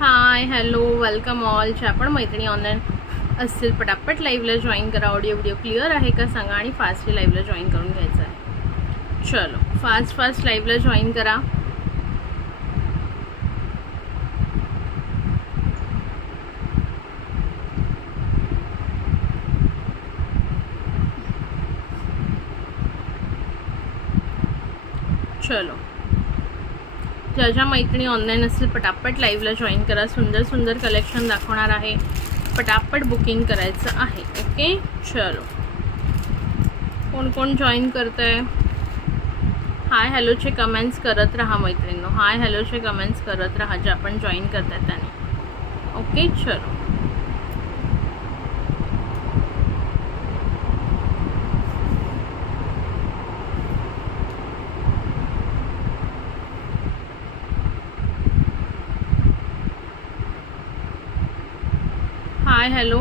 Hi hello welcome all. ज्या पण मैत्रिणी ऑनलाईन असतील पटापट लाईव्हला जॉईन करा. ऑडिओ व्हिडिओ क्लिअर आहे का सांगा आणि फास्टली लाईव्हला जॉईन करून घ्यायचं आहे. चलो फास्ट लाईव्हला जॉईन करा. चलो ज्या मैत्रिणी ऑनलाईन असतील पटापट लाईव्हला जॉईन करा. सुंदर सुंदर कलेक्शन दाखवणार आहे. पटापट बुकिंग करायचं आहे. ओके चलो कोण कोण जॉईन करत आहे? हाय हॅलोचे कमेंट्स करत राहा मैत्रिणींनो. हाय हॅलोचे कमेंट्स करत राहा ज्या पण जॉईन करत आहेत त्यांनी. ओके चलो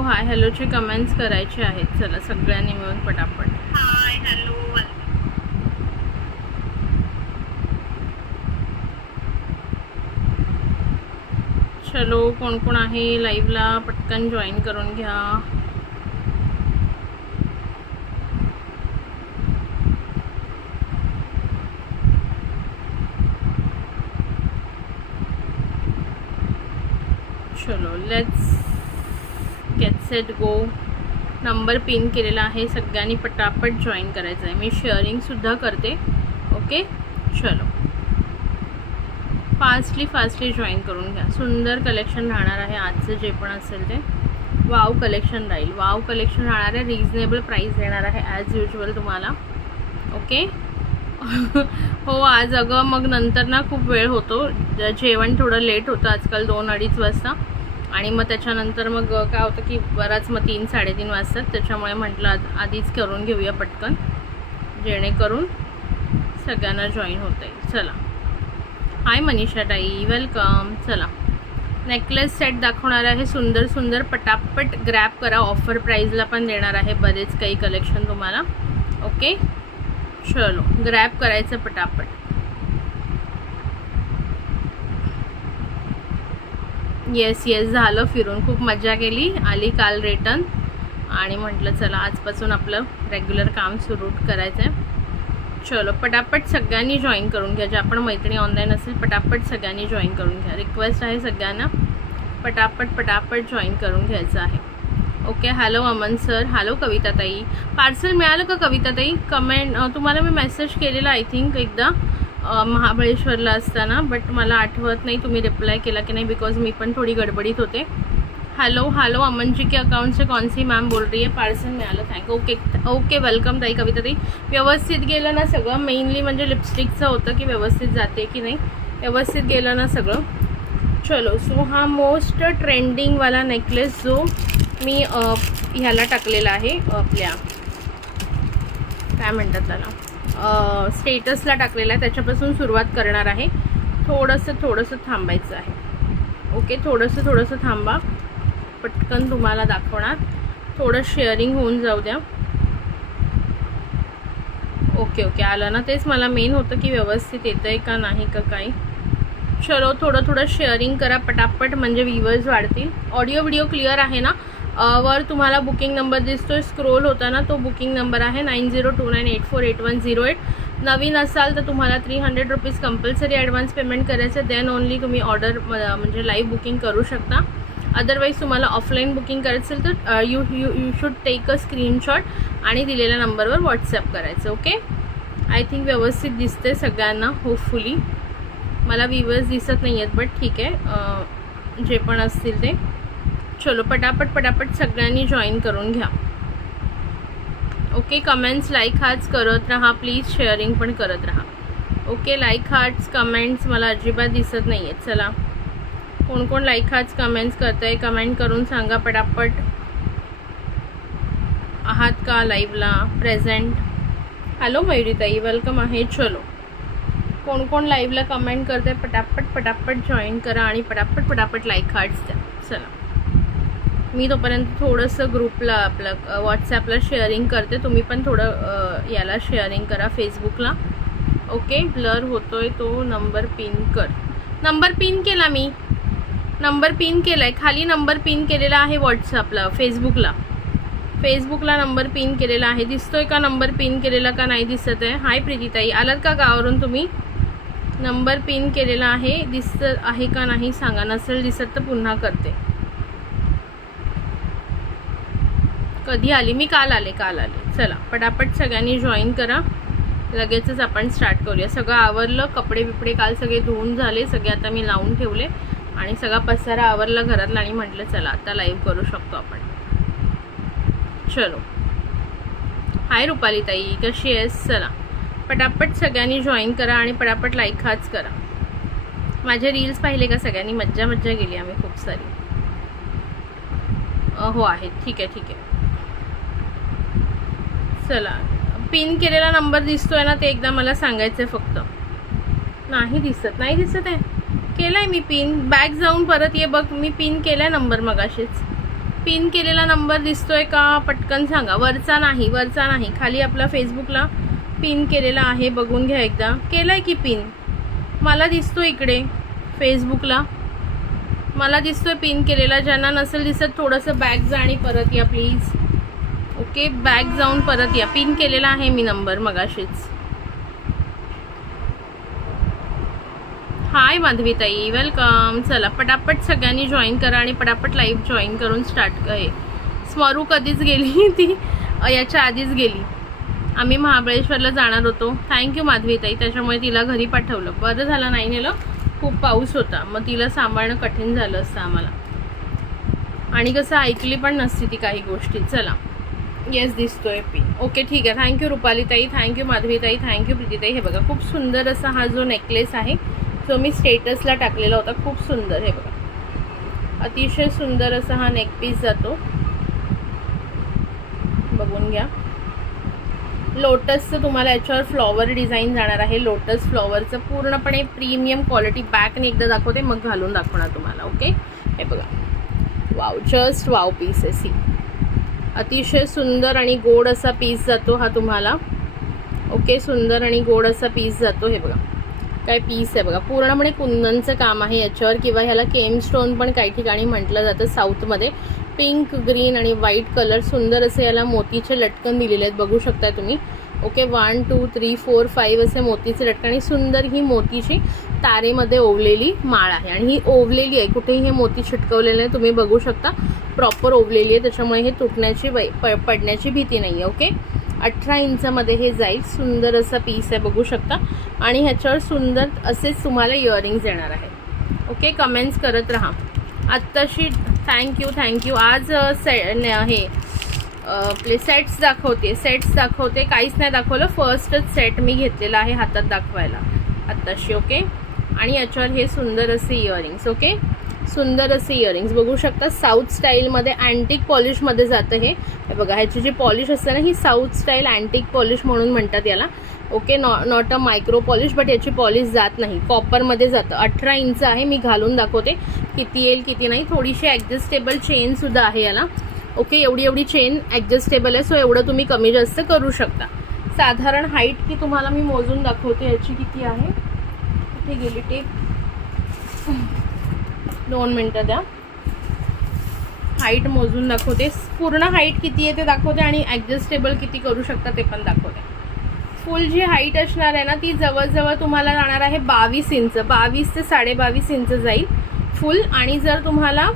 हाय हॅलोचे कमेंट्स करायचे आहेत. चला सगळ्यांनी मिळून पटापट हाय हॅलो. चलो कोण कोण आहे लाईव्हला पटकन जॉईन करून घ्या. चलो let's get set go. Number pin केलेला आहे. सगळ्यांनी पटापट जॉईन करायचं आहे. मी शेअरिंगसुद्धा करते. ओके चलो फास्टली जॉईन करून घ्या. सुंदर कलेक्शन राहणार आहे आजचं जे पण असेल ते. वाव कलेक्शन राहील. वाव कलेक्शन राहणार आहे. रिजनेबल प्राईस देणार आहे ॲज युजल तुम्हाला. ओके हो आज अगं मग नंतर ना खूप वेळ होतो. जेवण थोडं लेट होतं आजकाल 2-2:30 वाजता. आणि मग त्याच्यानंतर मग काय होतं की बराच मग 3-3:30 वाजतात. त्याच्यामुळे म्हटलं आधीच करून घेऊया पटकन जेणेकरून सगळ्यांना जॉईन होता येईल. चला हाय मनीषा ताई वेलकम. चला नेकलेस सेट दाखवणार आहे. सुंदर सुंदर पटापट ग्रॅब करा. ऑफर प्राईजला पण देणार आहे बरेच काही कलेक्शन तुम्हाला. ओके चलो ग्रॅब करायचं पटापट. येस झालं फिरून. खूप मजा केली. आली काल रिटर्न आणि म्हटलं चला आजपासून आपलं रेग्युलर काम सुरू करायचं आहे. चलो पटापट सगळ्यांनी जॉईन करून घ्या. ज्या पण मैत्रिणी ऑनलाईन असेल पटापट सगळ्यांनी जॉईन करून घ्या. रिक्वेस्ट आहे सगळ्यांना पटापट जॉईन करून घ्यायचं आहे. Okay hello Aman sir. Hello Kavita tai. Parcel मिळालं का कविता ताई? कमेंट तुम्हाला मी मेसेज केलेला आय थिंक एकदा महाबळेश्वरला असताना. बट मला आठवत नाही तुम्ही रिप्लाय केला की नाही बिकॉज मी पण थोडी गडबडीत होते. हॅलो अमन जी के अकाउंट से कौन सी मैम बोल रही है? पार्सल मिळालं थँक. ओके वेलकम ताई कविता ताई. व्यवस्थित गेलं ना सगळं? मेनली म्हणजे लिपस्टिकचं होतं की व्यवस्थित जाते की नाही. व्यवस्थित गेलं ना सगळं? चलो सो हा मोस्ट ट्रेंडिंगवाला नेकलेस जो मी ह्याला टाकलेला आहे आपल्या काय म्हणतात त्याला स्टेटसला टाकलेला आहे. त्याच्यापासून सुरुवात करणार आहे. थोडंसं थांबायचं आहे. ओके थोडंसं थांबा. पटकन तुम्हाला दाखवणार. थोडं शेअरिंग होऊन जाऊ द्या. ओके आलं ना? तेच मला मेन होतं की व्यवस्थित येतं आहे का नाही का काही. चलो थोडं शेअरिंग करा पटापट म्हणजे व्ह्यूअर्स वाढतील. ऑडिओ व्हिडिओ क्लिअर आहे ना? वर तुम्हाला बुकिंग नंबर दिसतोय स्क्रोल होता ना, तो बुकिंग नंबर आहे 9029848108. नवीन असाल तर तुम्हाला 300 रुपीज कंपल्सरी ॲडव्हान्स पेमेंट करायचं. देन ओनली तुम्ही ऑर्डर म्हणजे लाईव्ह बुकिंग करू शकता. अदरवाईज तुम्हाला ऑफलाईन बुकिंग करायचं असेल तर you should take a screenshot आणि दिलेल्या नंबरवर व्हॉट्सॲप करायचं. ओके आय थिंक व्यवस्थित दिसते सगळ्यांना होपफुली. मला व्ह्यूअर्स दिसत नाही आहेत बट ठीक आहे जे पण असतील ते. चलो पटापट सगळ्यांनी जॉईन करून घ्या. ओके कमेंट्स लाईक हार्ट्स करत राहा प्लीज. शेअरिंग पण करत राहा. ओके लाईक हार्ट्स कमेंट्स मला अजिबात दिसत नाही आहेत. चला कोण लाईक हार्ट्स कमेंट्स करत आहे कमेंट करून सांगा पटापट. आहात का लाईव्हला प्रेझेंट? हॅलो मयुरीताई वेलकम आहे. चलो कोण लाईव्हला कमेंट करत आहे पटापट जॉईन करा आणि पटापट लाईक हार्ट्स द्या. चला मी तोपर्यंत थोडंसं ग्रुपला आपलं व्हॉट्सॲपला शेअरिंग करते. तुम्ही पण थोडं याला शेअरिंग करा फेसबुकला. ओके ब्लर होतोय तो. नंबर पिन कर. नंबर पिन केला मी. नंबर पिन केलाय, खाली नंबर पिन केलेला आहे व्हॉट्सअपला, फेसबुकला नंबर पिन केलेला आहे. दिसतोय का नंबर पिन केलेला का नाही दिसत आहे? हाय प्रीतीताई, आलात का गावावरून तुम्ही? नंबर पिन केलेला आहे, दिसत आहे का नाही सांगा. नसेल दिसत तर पुन्हा करते. कधी आली? मी काल आले. चला पटापट सगळ्यांनी जॉईन करा, लगेचच आपण स्टार्ट करूया. सगळं आवरलं, कपडे बिपडे काल सगळे धुवून झाले, सगळे आता मी लावून ठेवले आणि सगळा पसारा आवरला घरातला आणि म्हटलं चला आता लाईव्ह करू शकतो आपण. चलो. हाय रुपाली ताई, कशी आहेस? चला पटापट सगळ्यांनी जॉईन करा आणि पटापट लाईक हाच करा. माझे रील्स पाहिले का सगळ्यांनी? मज्जा गेली आम्ही खूप सारी. हो आहेत, ठीक आहे. चला, पिन केलेला नंबर दिसतोय ना, ते एकदा मला सांगायचं आहे फक्त. नाही दिसत आहे. केलाय मी पिन. बॅक जाऊन परत ये बघ, मी पिन केलाय नंबर मगाशीच. पिन केलेला नंबर दिसतोय का? पटकन सांगा. वरचा नाही, खाली आपला फेसबुकला पिन केलेला आहे, बघून घ्या एकदा. केलाय की पिन? मला दिसतोय इकडे फेसबुकला, मला दिसतोय पिन केलेला. ज्यांना नसेल दिसत थोडंसं बॅक जा आणि परत या प्लीज. ओके, बॅक जाऊन परत या. पिन केलेला आहे मी नंबर मगाशीच. हाय माधवीताई, वेलकम. चला पटापट सगळ्यांनी जॉईन करा आणि पटापट लाईव्ह जॉईन करून स्टार्ट आहे. स्मरू कधीच गेली, ती याच्या आधीच गेली. आम्ही महाबळेश्वरला जाणार होतो. थँक्यू माधवीताई, त्याच्यामुळे तिला घरी पाठवलं. बरं झालं नाही नेलं, खूप पाऊस होता, मग तिला सांभाळणं कठीण झालं असतं आम्हाला. आणि कसं ऐकली पण नसती ती काही गोष्टी. चला, येस दिसतोय पिन. ओके ठीक आहे. Thank you Rupalitai, thank you Madhavitai, thank you Preetitai. हे बघा खूप सुंदर असा हा जो नेकलेस आहे जो मी स्टेटसला टाकलेला होता, खूप सुंदर. हे बघा अतिशय सुंदर असा हा नेक पीस जातो, बघून घ्या. लोटसचं तुम्हाला याच्यावर फ्लॉवर डिझाईन जाणार आहे. लोटस फ्लॉवरचं पूर्णपणे प्रीमियम क्वालिटी. बॅकने एकदा दाखवते मग घालून दाखवणार तुम्हाला. ओके, हे बघा. वाव, जस्ट वाव पीस आहे. सी, अतिशय सुंदर आणि गोड असा पीस जातो हा तुम्हाला. ओके, सुंदर आणि गोड असा पीस जातो. हे बघा काय पीस आहे बघा. पूर्णपणे कुंदनचं काम आहे याच्यावर, किंवा ह्याला केम स्टोन पण काही ठिकाणी म्हटलं जातं साऊथमध्ये. पिंक, ग्रीन आणि व्हाईट कलर, सुंदर असे याला मोतीचे लटकन दिलेले आहेत, बघू शकता तुम्ही. ओके, 1 2 3 4 5 असे मोतीचे लटकन आणि सुंदर ही मोतीची तारेमध्ये ओवलेली माळ आहे. आणि ही ओवलेली आहे, कुठेही हे मोती चिटकवलेले आहे, तुम्ही बघू शकता. प्रॉपर ओवलेली आहे, त्याच्यामुळे हे तुटण्याची पडण्याची भीती नाही आहे. ओके, 18 इंचामध्ये हे जाईल. सुंदर असा पीस आहे, बघू शकता. आणि ह्याच्यावर सुंदर असेच तुम्हाला इयरिंग्स येणार आहे. ओके, कमेंट्स करत राहा. आत्ताशी थँक्यू. आज हे आपले सेट्स दाखवते. काहीच नाही दाखवलं, फर्स्टच सेट मी घेतलेला आहे हातात दाखवायला आत्ताशी. ओके, आणि याच्यावर हे सुंदर असे इयरिंग्स. ओके, सुंदर असे इयरिंग्स बघू शकता. साऊथ स्टाईलमध्ये अँटिक पॉलिशमध्ये जातं हे बघा. ह्याची जी पॉलिश असते ना, ही साऊथ स्टाईल अँटिक पॉलिश म्हणून म्हणतात याला. Okay, not a micro polish, but याची पॉलिश जात नाही, कॉपरमध्ये जातं. 18 इंच आहे, मी घालून दाखवते किती येईल किती नाही. थोडीशी ॲडजस्टेबल चेनसुद्धा आहे याला. ओके, एवढी चेन ॲडजस्टेबल आहे, सो एवढं तुम्ही कमी जास्त करू शकता. साधारण हाईट ती तुम्हाला मी मोजून दाखवते याची किती आहे. कुठे गेली टेप? 2 मिनटं द्या. हाईट मोजून दाखवते, पूर्ण हाईट किती आहे ते दाखवते आणि ॲडजस्टेबल किती करू शकता ते पण दाखवते. फुल जी हाईट असणार आहे ना, ती जवळजवळ तुम्हाला जाणार आहे 22 इंच. 22 ते 22.5 इंच जाईल फुल. आणि जर तुम्हाला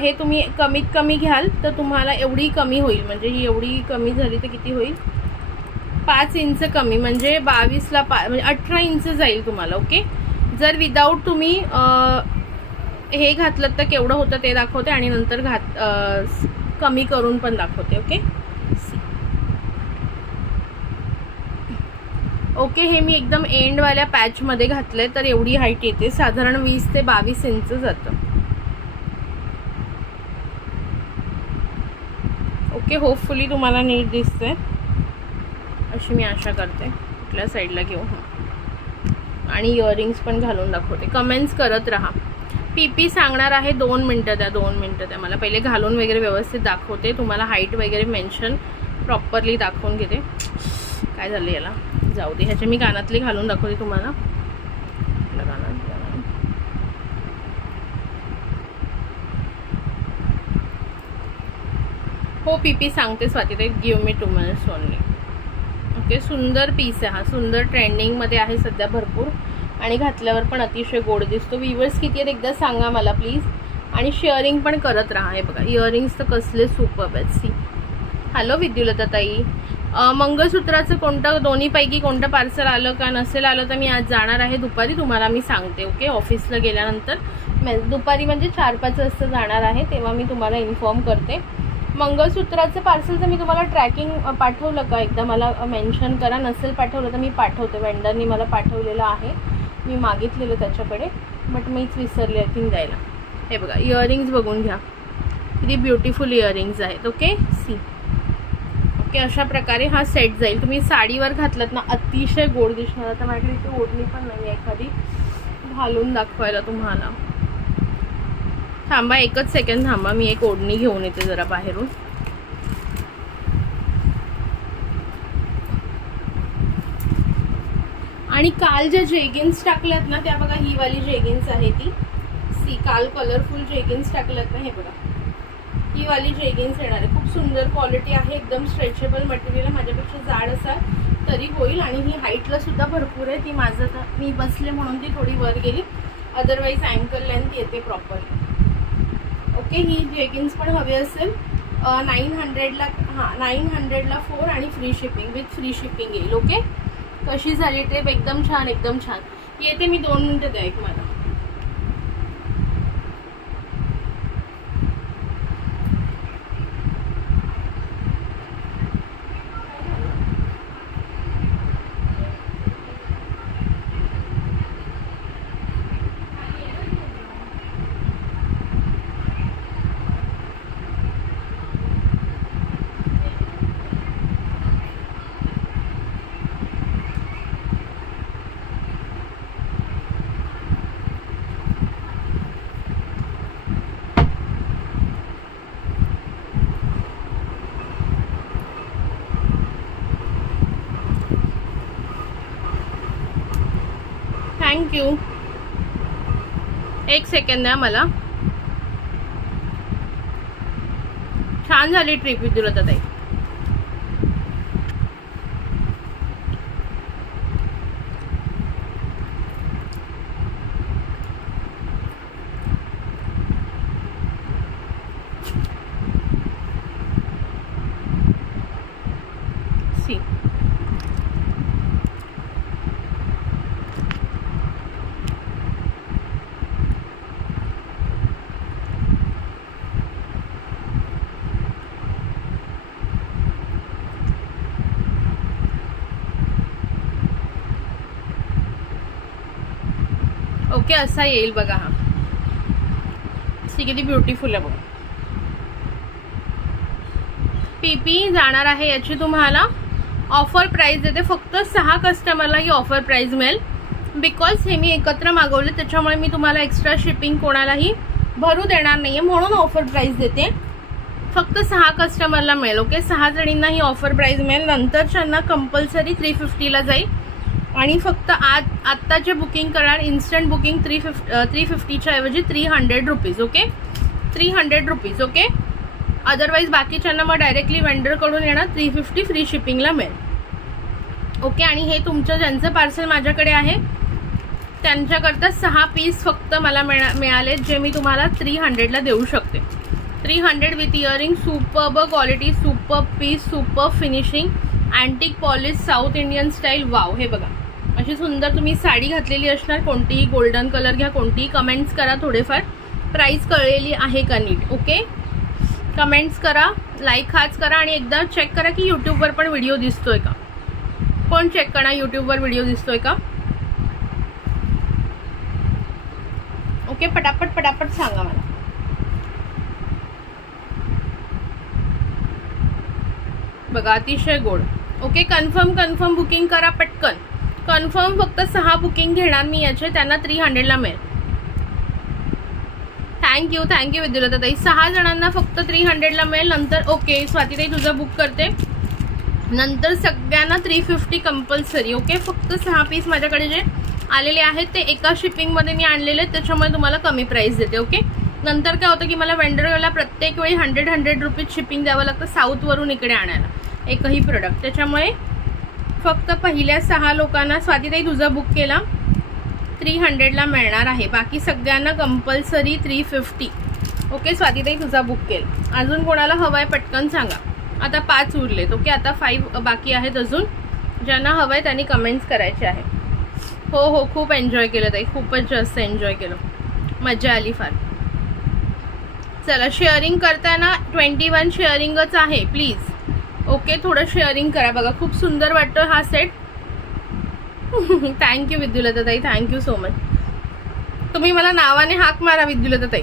हे तुम्ही कमीत कमी घ्याल तर तुम्हाला एवढी कमी होईल. म्हणजे ही एवढी कमी झाली तर किती होईल? 5 इंच कमी, म्हणजे 22ला म्हणजे 18 इंच जाईल तुम्हाला. ओके, जर विदाऊट तुम्ही हे घातलं तर केवढं होतं ते दाखवते आणि नंतर कमी करून पण दाखवते. ओके, हे मी एकदम एंडवाल्या पॅचमध्ये घातलंय, तर एवढी हाईट येते. साधारण 20 ते 22 इंच जातं. ओके, होपफुली तुम्हाला नीट दिसते अशी मी आशा करते. कुठल्या साईडला घेऊ? आणि इयरिंग्स पण घालून दाखवते. कमेंट्स करत राहा. पीपी सांगणार आहे. 2 मिनटं द्या. मला पहिले घालून वगैरे व्यवस्थित दाखवते. तुम्हाला हाईट वगैरे मेन्शन प्रॉपरली दाखवून घेते. काय झालं याला? जाऊ दे, ह्याचे मी कानातले घालून दाखवते तुम्हाला. हो पीपी सांगते Swatitai, give me 2 minutes only. Okay, सुंदर पीस आहे हा, सुंदर ट्रेंडिंगमध्ये आहे सध्या भरपूर आणि घातल्यावर पण अतिशय गोड दिसतो. व्ह्यूअर्स किती आहेत एकदा सांगा मला प्लीज, आणि शेअरिंग पण करत राहा. हे बघा इयरिंग्स तर कसले सुपर्ब आहेत. सी हॅलो विद्युलता ताई, मंगळसूत्राचं कोणतं दोन्हीपैकी कोणतं पार्सल आलं का नसेल आलं तर मी आज जाणार आहे दुपारी, तुम्हाला मी सांगते. ओके, ऑफिसला गेल्यानंतर दुपारी म्हणजे 4-5 वाजता जाणार आहे, तेव्हा मी तुम्हाला इन्फॉर्म करते. मंगळसूत्राचं पार्सलचं मी तुम्हाला ट्रॅकिंग पाठवलं का एकदा मला मेन्शन करा, नसेल पाठवलं तर मी पाठवते. वेंडरनी मला पाठवलेलं आहे, मी मागितलेलं त्याच्याकडे, बट मीच विसरले आय थिंक द्यायला. हे बघा इयरिंग्स बघून घ्या, किती ब्युटिफुल इयरिंग्स आहेत. ओके सी, ओके अशा प्रकारे हा सेट जाईल. तुम्ही साडीवर घातलात ना अतिशय गोड दिसणार. आता माझ्याकडे इथे ओढणी पण नाही एखादी घालून दाखवायला तुम्हाला. थांबा एकच सेकंड थांबा, मी एक ओढणी घेऊन येते जरा बाहेरून. आणि काल ज्या जेगिन्स टाकल्यात ना त्या बघा, ही वाली जेगिन्स आहे ती. सी काल कलरफुल जेगिन्स टाकल्यात ना, हे बघा ही वाली जेगिन्स येणार आहे. खूप सुंदर क्वालिटी आहे, एकदम स्ट्रेचेबल मटेरियल, माझ्यापेक्षा जाड असाल तरी होईल. आणि ही हाईटला सुद्धा भरपूर आहे. ती माझं मी बसले म्हणून ती थोडी वर गेली, अदरवाईज अँकल लेंथ येते प्रॉपरली. ओके, ही जेगिन्स पण हवी असेल 900ला, हां 900ला 4 आणि free shipping, with free shipping येईल. ओके, कशी झाली ट्रिप? एकदम छान, एकदम छान. येते मी 2 मिनटं द्या एक मला. थँक्यू, एक सेकंड द्या मला. छान झाली ट्रिप विद्युलता ताई. सी ओके असा येईल बघा हा. किती ब्युटिफुल आहे बघा. पीपी जाणार आहे याची तुम्हाला ऑफर प्राइस देते. फक्त 6 कस्टमरला ही ऑफर प्राइस मिळेल, बिकॉज हे मी एकत्र मागवले त्याच्यामुळे मी तुम्हाला एक्स्ट्रा शिपिंग कोणालाही भरू देणार नाहीये, म्हणून ऑफर प्राइस देते. फक्त 6 कस्टमरला मिळेल. ओके, 6 जणींना ही ऑफर प्राइस मिळेल. नंतरच्यांना कंपल्सरी 350ला जाईल. आणि फक्त आत्ता जे बुकिंग करणार इन्स्टंट बुकिंग 350च्या ऐवजी 300 rupees. Okay, 300 rupees. Okay, otherwise बाकीच्यांना मग डायरेक्टली वेंडरकडून येणार 350 फ्री शिपिंगला मिळेल. ओके, आणि हे तुमचं ज्यांचं पार्सल माझ्याकडे आहे त्यांच्याकरता 6 पीस फक्त मला मिळाले, जे मी तुम्हाला 300ला देऊ शकते. 300 with earring, superb quality, superb piece, superb finishing, antique polish, South Indian style. Wow, हे बघा अशी सुंदर तुम्ही साडी घातलेली असणार. कोणतीही गोल्डन कलर घ्या, कोणतीही. कमेंट्स करा थोडेफार, प्राइस कळलेली आहे का नीट. ओके, कमेंट्स करा, लाईक हाच करा, आणि एकदा चेक करा की यूट्यूबवर पण व्हिडिओ दिसतोय का. कोण चेक करा यूट्यूबवर व्हिडिओ दिसतोय का. ओके, पटापट पटापट सांगा मला. बघा अतिशय गोड. ओके, कन्फर्म बुकिंग करा पटकन. कन्फर्म फक्त 6 बुकिंग घेणार मी याचे, त्यांना 300ला मिळेल. थँक्यू विद्युलता ताई. 6 जणांना फक्त 300ला मिळेल. नंतर ओके स्वातीताई तुझं बुक करते, नंतर सगळ्यांना 350 कंपल्सरी. ओके, फक्त 6 पीस माझ्याकडे जे आलेले आहेत ते एका शिपिंगमध्ये मी आणलेले आहेत, त्याच्यामुळे तुम्हाला कमी प्राइस देते. ओके, नंतर काय होतं की मला वेंडरला प्रत्येक वेळी 100 रुपीज शिपिंग द्यावं लागतं साऊथवरून इकडे आणायला एकही प्रोडक्ट. त्याच्यामुळे फक्त पहिल्या 6 लोकांना, स्वातीताई तुझा बुक केला, 300ला मिळणार आहे. बाकी सगळ्यांना कंपल्सरी 350. ओके स्वातीताई तुझा बुक केला. अजून कोणाला हवं आहे पटकन सांगा. आता 5 उरलेत. ओके आता 5 बाकी आहेत अजून. ज्यांना हवं आहे त्यांनी कमेंट्स करायचे आहे. हो हो खूप एन्जॉय केलं ताई, खूपच जास्त एन्जॉय केलं, मजा आली फार. चला शेअरिंग करताना 21 शेअरिंगच आहे प्लीज. ओके थोडं शेअरिंग करा. बघा खूप सुंदर वाटतो हा set. Thank you Vidyullata tai, thank you so much. तुम्ही मला नावाने हाक मारा विद्युलता ताई.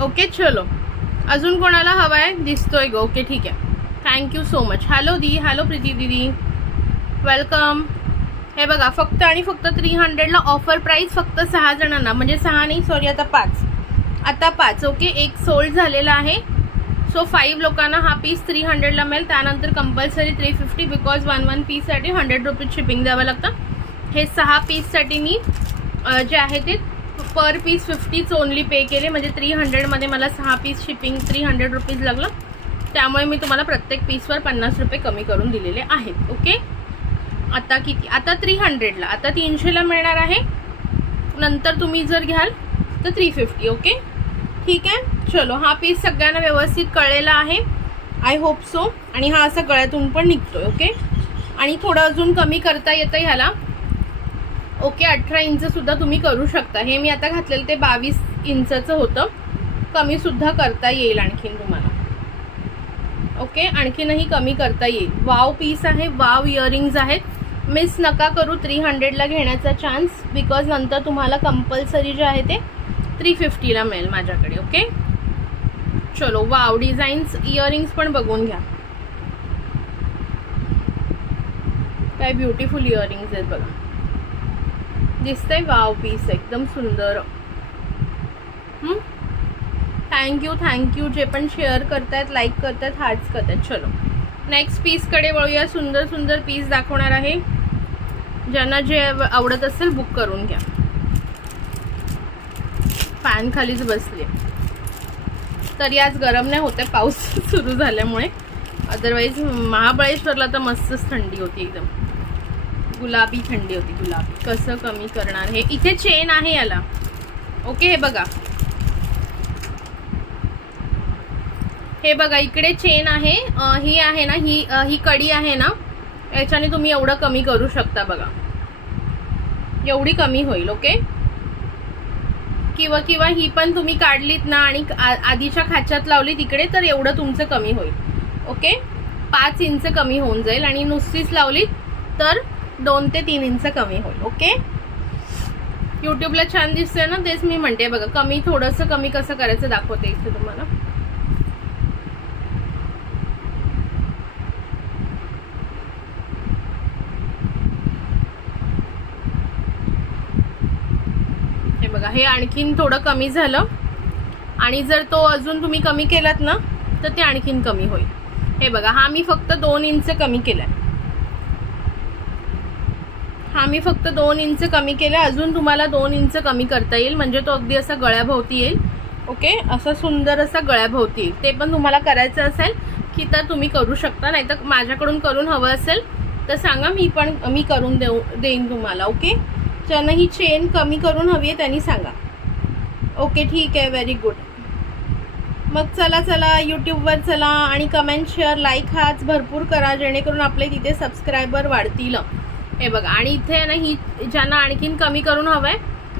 ओके चलो अजून कोणाला हवा आहे दिसतोय ग. ओके ठीक आहे, थँक्यू सो मच. हॅलो दी, हॅलो प्रीती दीदी, वेलकम. हे बघा फक्त आणि फक्त 300ला ऑफर प्राइस, फक्त 6 जणांना, म्हणजे 6 नाही सॉरी आता 5. आता 5. ओके एक सोल्ड झालेला आहे. सो 5 लोकांना हा पीस 300ला मिळेल. त्यानंतर कंपल्सरी 350 बिकॉज 1 पीससाठी 100 रुपीज शिपिंग द्यावं लागतं. हे 6 पीससाठी मी जे आहे ते पर पीस 50 ओनली पे केले, म्हणजे 300मध्ये मला 6 पीस शिपिंग 300 रुपीज लागलं. त्यामुळे मी तुम्हाला प्रत्येक पीसवर 50 रुपये कमी करून दिलेले आहेत. ओके आता किती, आता 300ला, आता 300ला मिळणार आहे. नंतर तुम्ही जर घ्याल तर 350. ओके ठीक आहे चलो. हा पीस सगळ्यांना व्यवस्थित कळलेला आहे आय होप सो. आणि हा असा गळ्यातून पण निघतोय. ओके आणि थोडं अजून कमी करता येतं ह्याला. ओके 18 इंच सुद्धा तुम्ही करू शकता. हे मी आता घातलेलं ते 22 इंचचं होतं, कमी सुद्धा करता येईल आणखीन तुम्हाला. ओके आणखीनही कमी करता येईल. वाव पीस आहे, वाव इयरिंग्ज आहेत. मिस नका करू 300ला घेण्याचा चान्स, बिकॉज नंतर तुम्हाला कंपल्सरी जे आहे ते 350ला मिळेल माझ्याकडे. ओके चलो वाव डिझाईन्स इयरिंग्स पण बघून घ्या. काय ब्युटिफुल इयरिंग्स आहेत बघा, दिसतंय. वाव पीस एकदम सुंदर. थँक्यू जे पण शेअर करतायत, लाईक करतायत, हार्ट्स करतायत. चलो नेक्स्ट पीसकडे वळूया. सुंदर सुंदर पीस दाखवणार आहे. ज्यांना जे आवडत असेल बुक करून घ्या. फॅन खालीच बसले तरी आज गरम नाही होते पाऊस सुरू झाल्यामुळे. अदरवाईज महाबळेश्वरला तर मस्तच थंडी होती, एकदम गुलाबी थंडी होती, गुलाबी. कसं कमी करणार हे. इथे चेन आहे याला. ओके हे बघा, हे बघा इकडे चेन आहे. ही आहे ना, ही कडी आहे ना, याच्याने तुम्ही एवढं कमी करू शकता. बघा एवढी कमी होईल. ओके किंवा ही पण तुम्ही काढलीत ना आणि आधीच्या खाच्यात लावली तिकडे, तर एवढं तुमचं कमी होईल. ओके 5 इंच कमी होऊन जाईल. आणि नुसतीच लावलीत तर 2 ते 3 इंच कमी होईल. ओके यूट्यूबला छान दिसतंय ना, तेच मी म्हणते. बघा कमी, थोडंसं कमी कसं करायचं दाखवते इथे तुम्हाला. हे बघा हे आणखीन थोडं कमी झालं. आणि जर तो अजून तुम्ही कमी केलात ना तर ते आणखीन कमी होईल. हे बघा हा मी फक्त 2 इंच कमी केलाय. हा मी फक्त 2 इंच कमी केला. अजून तुम्हाला 2 इंच कमी करता येईल, म्हणजे तो अगदी असा गळ्याभोवती येईल. ओके असा सुंदर असा गळ्याभोवती येईल. ते पण तुम्हाला करायचं असेल की तर तुम्ही करू शकता, नाही तर माझ्याकडून करून हवं असेल तर सांगा, मी करून देईन तुम्हाला. ओके ज्यांना ही चेन कमी करून हवी आहे त्यांनी सांगा. ओके ठीक आहे, व्हेरी गुड. मग चला यूट्यूबवर चला आणि कमेंट शेअर लाईक हाच भरपूर करा, जेणेकरून आपले तिथे सबस्क्रायबर वाढतील. हे बघा आणि इथे ना ही ज्यांना आणखीन कमी करून हवं आहे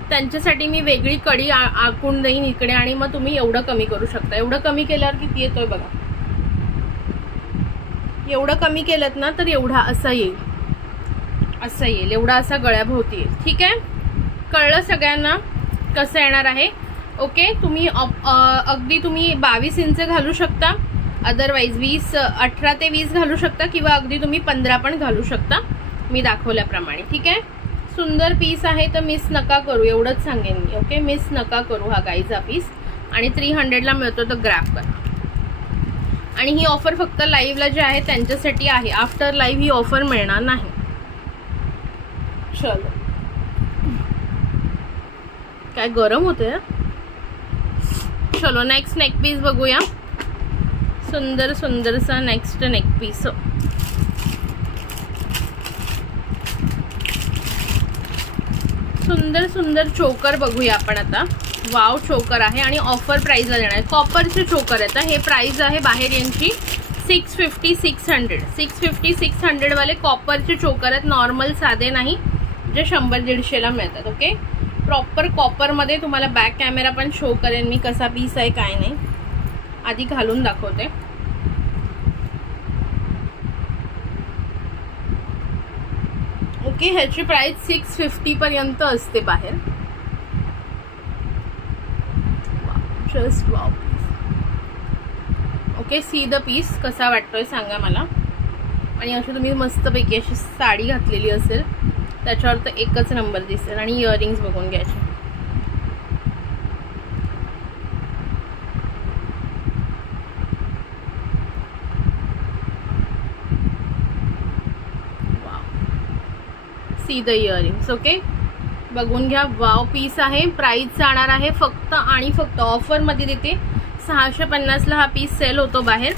त्यांच्यासाठी मी वेगळी कडी आखून देईन इकडे, आणि मग तुम्ही एवढं कमी करू शकता. एवढं कमी केल्यावर किती येतोय बघा. एवढं कमी केलं ना तर एवढा असा येईल, असं येईल, एवढा असा गळ्याभोवती येईल. ठीक आहे कळलं सगळ्यांना कसं येणार आहे. ओके तुम्ही अगदी तुम्ही 22 इंच घालू शकता, अदरवाईज 18 ते 20 घालू शकता, किंवा अगदी तुम्ही 15 पण घालू शकता मी दाखवल्याप्रमाणे. ठीक आहे सुंदर पीस आहे तर मिस नका करू, एवढंच सांगेन मी. ओके मिस नका करू हा गाईचा पीस. आणि 300ला मिळतो तर ग्रॅब करा. आणि ही ऑफर फक्त लाईव्हला जे आहे त्यांच्यासाठी आहे, आफ्टर लाईव्ह ही ऑफर मिळणार नाही. चलो काय गरम होते. चलो नेक्स्ट नेक पीस बघूया. सुंदर सुंदरसा नेक्स्ट नेक पीस. सुंदर सुंदर चोकर बघूया आपण आता. वाव चोकर आहे आणि ऑफर प्राइसला देणार आहे. कॉपरचे चोकर आहेत. हे प्राइस आहे बाहेर यांची 650 600 वाले कॉपरचे चोकर आहेत. नॉर्मल साधे नाही जे 100-150ला मिळतात. ओके, प्रॉपर कॉपरमध्ये. तुम्हाला बॅक कॅमेरा पण शो करेन मी कसा पीस आहे काय नाही. आधी घालून दाखवते. ओके, ह्याची प्राइस 650 पर्यंत असते बाहेर. Just wow piece. Okay, see the piece कसा वाटतोय सांगा मला. आणि अशी तुम्ही मस्तपैकी अशी साडी घातलेली असेल त्याच्यावर तर एकच नंबर दिसेल. आणि इयरिंग्स बघून घ्यायचे. See the earrings. ओके, बघून घ्या. वाव पीस आहे. प्राइस जाणार आहे फक्त आणि फक्त ऑफरमध्ये देते 650ला हा पीस सेल होतो बाहेर.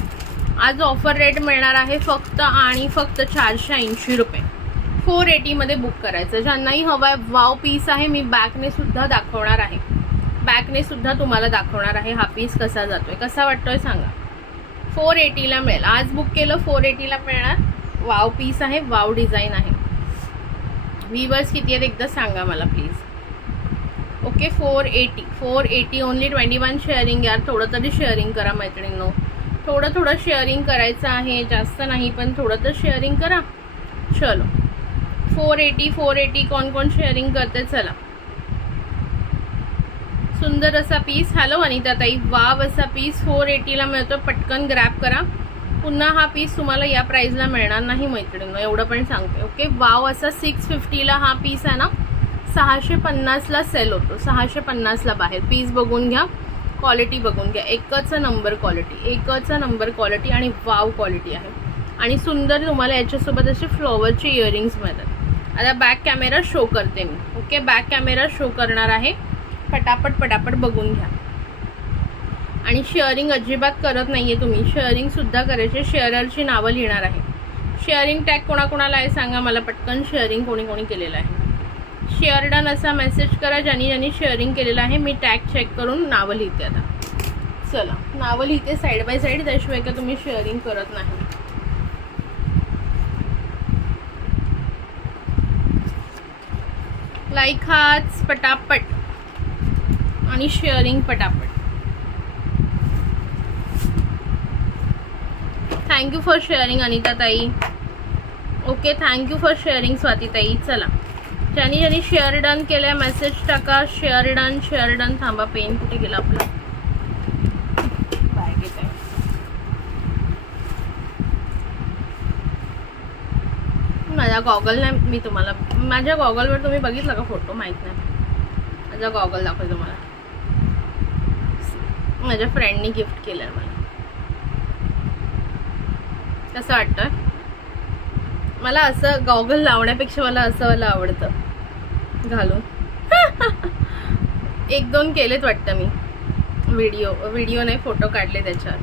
आज ऑफर रेट मिळणार आहे फक्त आणि फक्त 480 रुपये. 480मध्ये बुक करायचं ज्यांनाही हवा आहे. वाव पीस आहे. मी बॅकने सुद्धा दाखवणार आहे. बॅकने सुद्धा तुम्हाला दाखवणार आहे हा पीस कसा जातोय, कसा वाटतोय सांगा. 480ला मिळेल. आज बुक केलं 480ला मिळणार. वाव पीस आहे. वाव डिझाईन आहे. व्हीवर्स किती आहेत एकदा सांगा मला प्लीज. Okay, 480 only 21 sharing. यार थोडं तरी शेअरिंग करा मैत्रिणींनो. थोडं शेअरिंग करायचं आहे. जास्त नाही पण थोडं तर शेअरिंग करा. चलो 480 कोण शेअरिंग करते चला. सुंदर असा पीस. हॅलो अनिता ताई, वाव असा पीस 480ला मिळतो. पटकन ग्रॅब करा. पुन्हा हा पीस तुम्हाला या प्राइसला मिळणार नाही मैत्रिणींनो, एवढं पण सांगते. ओके, वाव असा 650ला हा पीस आहे ना. 650ला सेल होतो. 650ला बाहेर. पीस बघून घ्या. क्वालिटी बघून घ्या. एकच नंबर क्वालिटी आणि वाव क्वालिटी आहे. आणि सुंदर तुम्हाला याच्यासोबत असे फ्लॉवरचे इयरिंग्स मिळतात. आता बॅक कॅमेरा शो करते मी. ओके, बॅक कॅमेरा शो करणार आहे. पटापट बघून घ्या. आणि शेअरिंग अजिबात करत नाही आहे तुम्ही. शेअरिंगसुद्धा करायचे. शेअररची नावं लिहिणार आहे. शेअरिंग टॅग कोणाकोणाला आहे सांगा मला पटकन. शेअरिंग कोणी केलेलं आहे. शेअर डन असा मेसेज करा ज्यांनी शेअरिंग केलेलं आहे. मी टॅग चेक करून नावं लिहिते. आता चला नावं लिहिते साईड बाय साईड, त्याशिवाय का तुम्ही शेअरिंग करत नाही. लाईक हाच पटापट आणि शेअरिंग पटापट. Thank you for sharing Anita tai. Okay, thank you for sharing Swati tai. चला ज्यांनी शेअर डन केलं मेसेज टाका. Share done. थांबा, पेन कुठे गेला आपला. बॅगेत आहे. माझ्या गॉगल नाही. मी तुम्हाला माझ्या गॉगलवर तुम्ही बघितला का फोटो माहीत नाही. माझा गॉगल दाखवतो तुम्हाला. माझ्या फ्रेंडनी गिफ्ट केलं मला. कसं वाटतं मला. असं गॉगल लावण्यापेक्षा मला असं वाला आवडतं घालून. 1-2 केलेत वाटतं मी. व्हिडिओ नाही, फोटो काढले त्याच्यावर.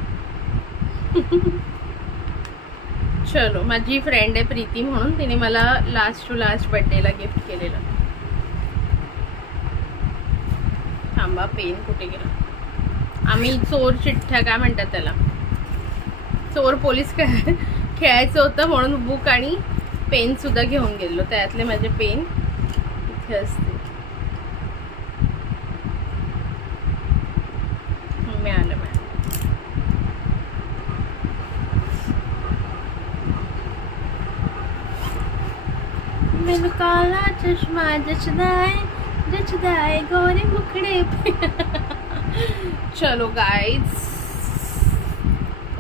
चलो, माझी फ्रेंड आहे प्रीती म्हणून. तिने मला लास्ट टू लास्ट बर्थडेला गिफ्ट केलेलं. थांबा, पेन कुठे गेला. आम्ही चोर चिठ्ठ्या काय म्हणतात त्याला, चोर पोलीस खेळायचं होतं म्हणून बुक आणि पेन सुद्धा घेऊन गेलो. त्यातले माझे पेन इथे असते. मिळालं. मेनू काला चष्मा जचदाय गोरे मुखडे. चलो गाईज,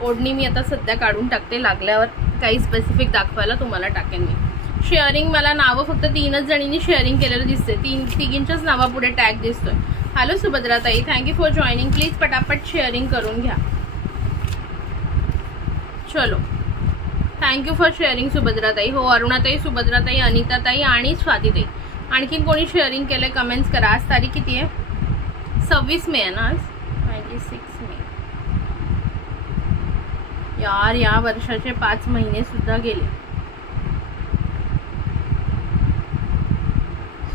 ओढणी मी आता सध्या काढून टाकते. लागल्यावर काही स्पेसिफिक दाखवायला तुम्हाला टाकेन मी. शेअरिंग मला नावं फक्त 3च जणींनी शेअरिंग केलेलं दिसते. तिघींच्याच नावापुढे टॅग दिसतोय. हॅलो सुभद्रा ताई, थँक्यू फॉर जॉईनिंग. प्लीज पटापट शेअरिंग करून घ्या. चलो, थँक्यू फॉर शेअरिंग सुभद्रा ताई. हो, अरुणाताई, सुभद्रा ताई, अनिता ताई आणि स्वाती ताई. आणखीन कोणी शेअरिंग केलंय कमेंट्स करा. आज तारीख किती आहे? 26 मे आहे ना आज, 26 मे. यार या वर्षाचे 5 महिने सुद्धा गेले.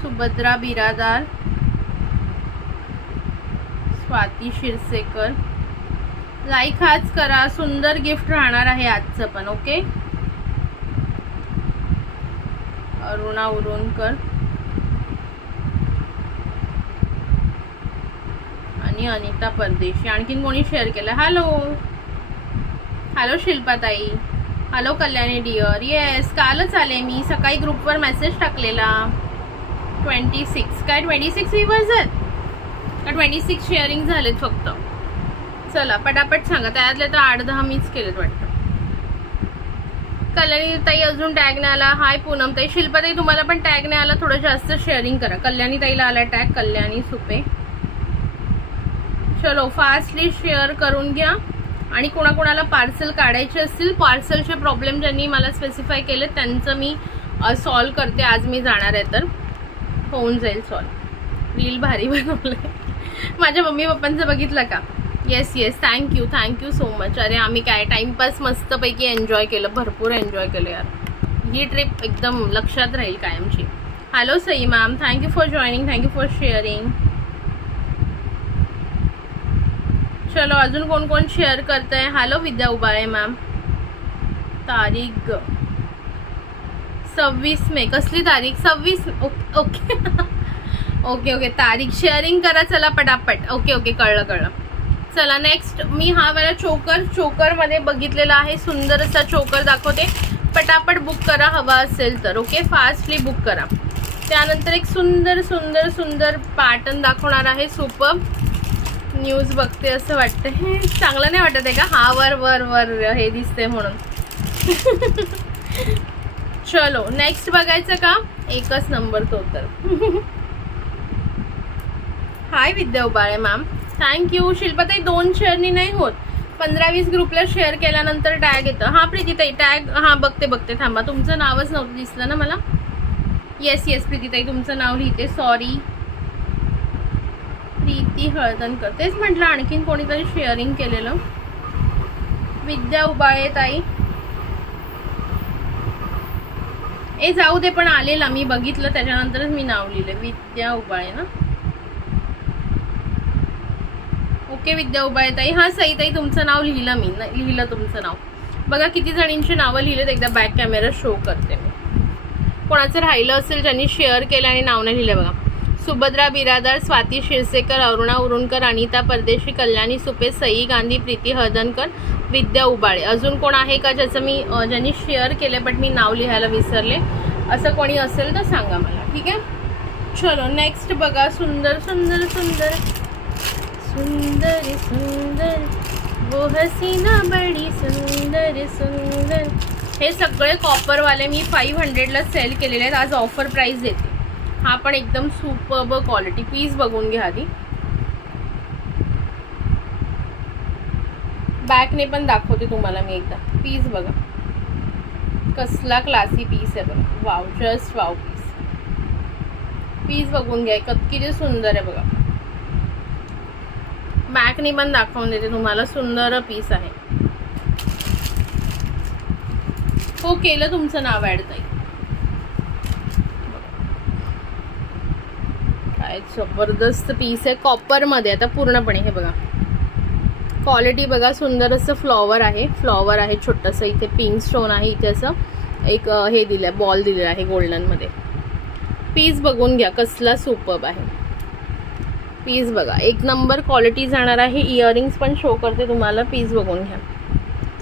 सुभद्रा बिरादार, स्वाती शिरसेकर, लाईक हाच करा. सुंदर गिफ्ट राहणार आहे आजचं पण. ओके. अरुणा उरुणकर आणि अनिता परदेशी. आणखीन कोणी शेअर केलं? Hello hello Shilpatai, hello Kalyani dear. Yes, कालच आले मी. सकाळी ग्रुपवर मेसेज टाकलेला. 26 काय 26 व्ह्यूअर्स आहेत का? 26 शेअरिंग झालेत फक्त. चला पटापट सांगा. त्यातले तर 8-10 मीच केलेत वाटतं. कल्याणी ताई अजून टॅग नाही आला. हाय पूनम ताई. शिल्पाताई तुम्हाला पण टॅग नाही आला, थोडं जास्त शेअरिंग करा. कल्याणी ताईला आला टॅग, कल्याणी सुपे. चलो फास्टली शेअर करून घ्या. आणि कोणाकोणाला पार्सल काढायचे असतील, पार्सलचे प्रॉब्लेम ज्यांनी मला स्पेसिफाय केले त्यांचं मी सॉल्व करते. आज मी जाणार आहे तर होऊन जाईल सॉल्व. रील भारी बनवलंय. माझ्या मम्मी पप्पांचं बघितलं का? Yes yes, thank you so much. अरे आम्ही काय टाइमपास मस्तपैकी एन्जॉय केलं, भरपूर एन्जॉय केलं यार. ही ट्रिप एकदम लक्षात राहील कायमची. Hello Sai ma'am, thank you for joining, thank you for sharing. चलो अजून कोण कोण शेअर करतंय? Hello Vidya Ubale ma'am. तारीख 26 मे. कसली तारीख? 26. ओके ओके ओके तारीख शेअरिंग करा. चला पटापट. ओके कळलं. चला नेक्स्ट मी हा वाला चोकरमध्ये बघितलेला आहे. सुंदर असा चोकर दाखवते. पटापट बुक करा हवा असेल तर. ओके, फास्टली बुक करा. त्यानंतर एक सुंदर पॅटर्न दाखवणार आहे. सुपर न्यूज बघते असं वाटतं. हे चांगलं नाही वाटत आहे का? हा वर हे दिसते म्हणून. चलो नेक्स्ट बघायचं का? एकच नंबर तो तर. हाय विद्या उबाळे मॅम, थँक्यू. शिल्पाताई 2 शेअरनी नाही होत, 15-20 ग्रुपला शेअर केल्यानंतर टॅग येतं. हां प्रीतीताई टॅग, हां बघते थांबा. तुमचं नावच नव्हतं दिसलं ना मला. येस प्रीतीताई तुमचं नाव लिहिते. सॉरी. प्रीती हळदणकर, तेच म्हटलं आणखीन कोणीतरी शेअरिंग केलेलं. विद्या उबाळे ताई. ए जाऊ दे, पण आलेला मी बघितलं त्याच्यानंतरच मी नाव लिहिलं. विद्या उबाळे ना. ओके विद्या उबाळे ताई. हां सई ताई तुमचं नाव लिहिलं मी, लिहिलं तुमचं नाव. बघा किती जणींची नावं लिहिलेत. एकदा बॅक कॅमेरा शो करते मी. कोणाचं राहिलं असेल ज्यांनी शेअर केलं आणि नाव नाही लिहिलं बघा. सुभद्रा बिरादार, स्वाती शिरसेकर, अरुणा उरुणकर, अनिता परदेशी, कल्याणी सुपे, सई गांधी, प्रीती हळदणकर, विद्या उबाळे. अजून कोण आहे का ज्याचं मी ज्यांनी शेअर केले बट मी नाव लिहायला विसरले? असं कोणी असेल तर सांगा मला. ठीक आहे. चलो नेक्स्ट बघा. सुंदर वो हसीना बडी सुंदर. हे सगळे कॉपरवाले मी 500ला सेल केलेले आहेत. आज ऑफर प्राइस देते. हा पण एकदम सुपर्ब क्वालिटी. पीस बघून घ्या आधी. बॅकने पण दाखवते तुम्हाला मी एकदा. पीस बघा कसला क्लासी पीस आहे बघा. Wow, just wow. पीस बघून घ्या किती सुंदर आहे बघा. बॅकने पण दाखवून देते तुम्हाला. सुंदर पीस आहे. हो केलं तुमचं नाव ॲड ताई. काय जबरदस्त पीस आहे कॉपरमध्ये. आता पूर्णपणे हे बघा क्वालिटी बघा. सुंदर असं फ्लॉवर आहे छोटंसं. इथे पिंक स्टोन आहे. इथे असं एक हे दिलं आहे, बॉल दिलेला आहे गोल्डनमध्ये. पीस बघून घ्या कसला सुपर्ब आहे. पीस बघा एक नंबर क्वालिटी जाणार आहे. इयरिंग्स पण शो करते तुम्हाला. पीस बघून घ्या.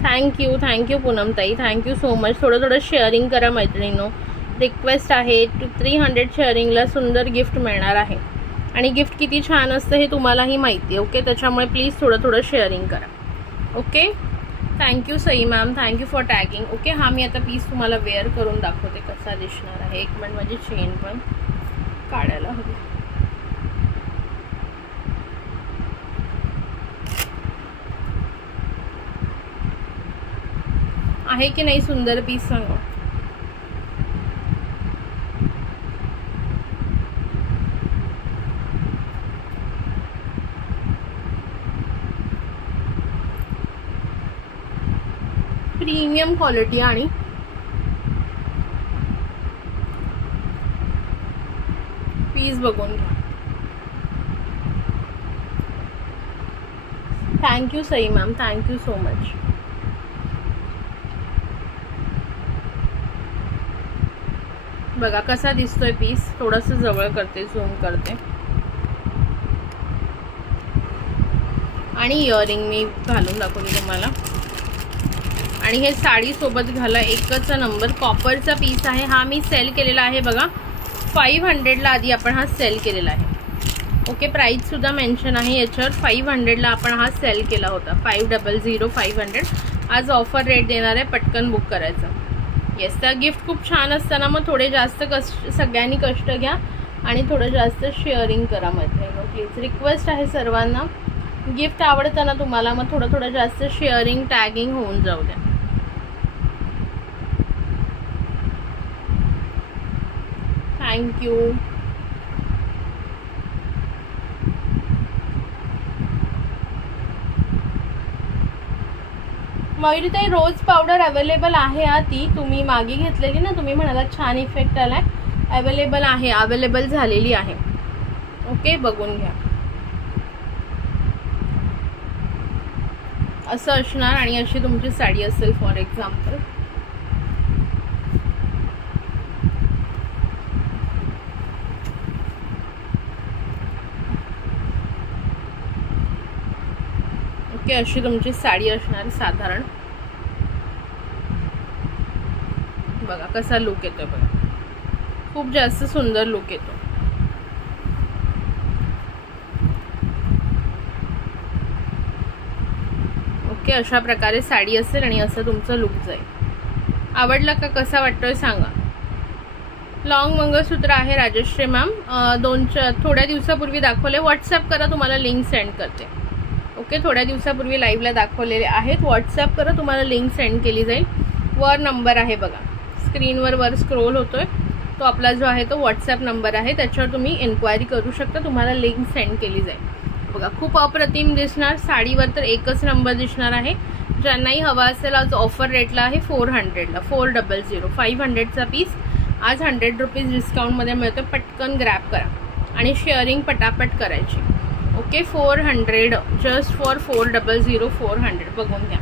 थँक्यू पूनम ताई, थँक्यू सो मच. थोडं शेअरिंग करा मैत्रिणींनो. रिक्वेस्ट आहे 300 शेअरिंगला सुंदर गिफ्ट मिळणार आहे. आणि गिफ्ट किती छान असतं हे तुम्हालाही माहिती आहे. ओके, त्याच्यामुळे प्लीज थोडं शेअरिंग करा. Okay, thank you Sai ma'am, thank you for tagging. Okay, हा मी आता पीस तुम्हाला वेअर करून दाखवते कसा दिसणार आहे. एक मिनिट, माझी चेन पण काढायला हवी. आहे की नाही सुंदर पीस सांगा. प्रीमियम क्वालिटी आणि पीस बघून घ्या. Thank you Sai ma'am, thank you so much. बघा कसा दिसतोय पीस. थोडंसं जवळ करते, झूम करते. आणि इयरिंग मी घालून दाखवली तुम्हाला. आणि हे साडीसोबत घाला, एकच नंबर. कॉपरचा पीस आहे हा. मी सेल केलेला आहे बघा 500ला. आधी आपण हा सेल केलेला आहे. ओके, प्राईससुद्धा मेन्शन आहे याच्यावर. 500ला आपण हा सेल केला होता. 500 500. आज ऑफर रेट देणार आहे, पटकन बुक करायचं. येस, त्या गिफ्ट खूप छान असताना मग थोडे जास्त सगळ्यांनी कष्ट घ्या आणि थोडं जास्त शेअरिंग करा मैत्रिणी. प्लीज रिक्वेस्ट आहे सर्वांना. गिफ्ट आवडतं ना तुम्हाला, मग थोडं जास्त शेअरिंग टॅगिंग होऊन जाऊ द्या. थँक्यू. मयुरीताई रोज पावडर अवेलेबल आहे हा. ती तुम्ही मागे घेतलेली ना, तुम्ही म्हणाला छान इफेक्ट आलाय. अवेलेबल आहे, अवेलेबल झालेली आहे. ओके, बघून घ्या. असं असणार आणि अशी तुमची साडी असेल फॉर एक्झाम्पल. ओके, अशी तुमची साडी असणार साधारण. बघा कसा लुक येतो बघा. खूप जास्त सुंदर लुक येतो. ओके, अशा प्रकारे साडी असेल आणि असं तुमचं लुक जाईल. आवडला का, कसा वाटतोय सांगा. लॉंग मंगळसूत्र आहे राजश्री मॅम. थोड्या दिवसापूर्वी दाखवले. व्हॉट्सअप करा, तुम्हाला लिंक सेंड करते. ओके, थोड्या दिवसापूर्वी लाईव्हला दाखवलेले आहेत. व्हॉट्सअप करा, तुम्हाला लिंक सेंड केली जाईल. वर नंबर आहे बघा, स्क्रीनवर वर स्क्रोल होतोय तो आपला जो आहे तो व्हॉट्सअप नंबर आहे. त्याच्यावर तुम्ही एन्क्वायरी करू शकता, तुम्हाला लिंक सेंड केली जाईल. बघा खूप अप्रतिम दिसणार. साडीवर तर एकच नंबर दिसणार आहे. ज्यांनाही हवा असेल आज ऑफर रेटला आहे 400ला. 400. 500चा पीस आज 100 रुपीज डिस्काउंटमध्ये मिळतो. पटकन ग्रॅब करा आणि शेअरिंग पटापट करायची. Okay, 400 just for 400. 400 बघून घ्या.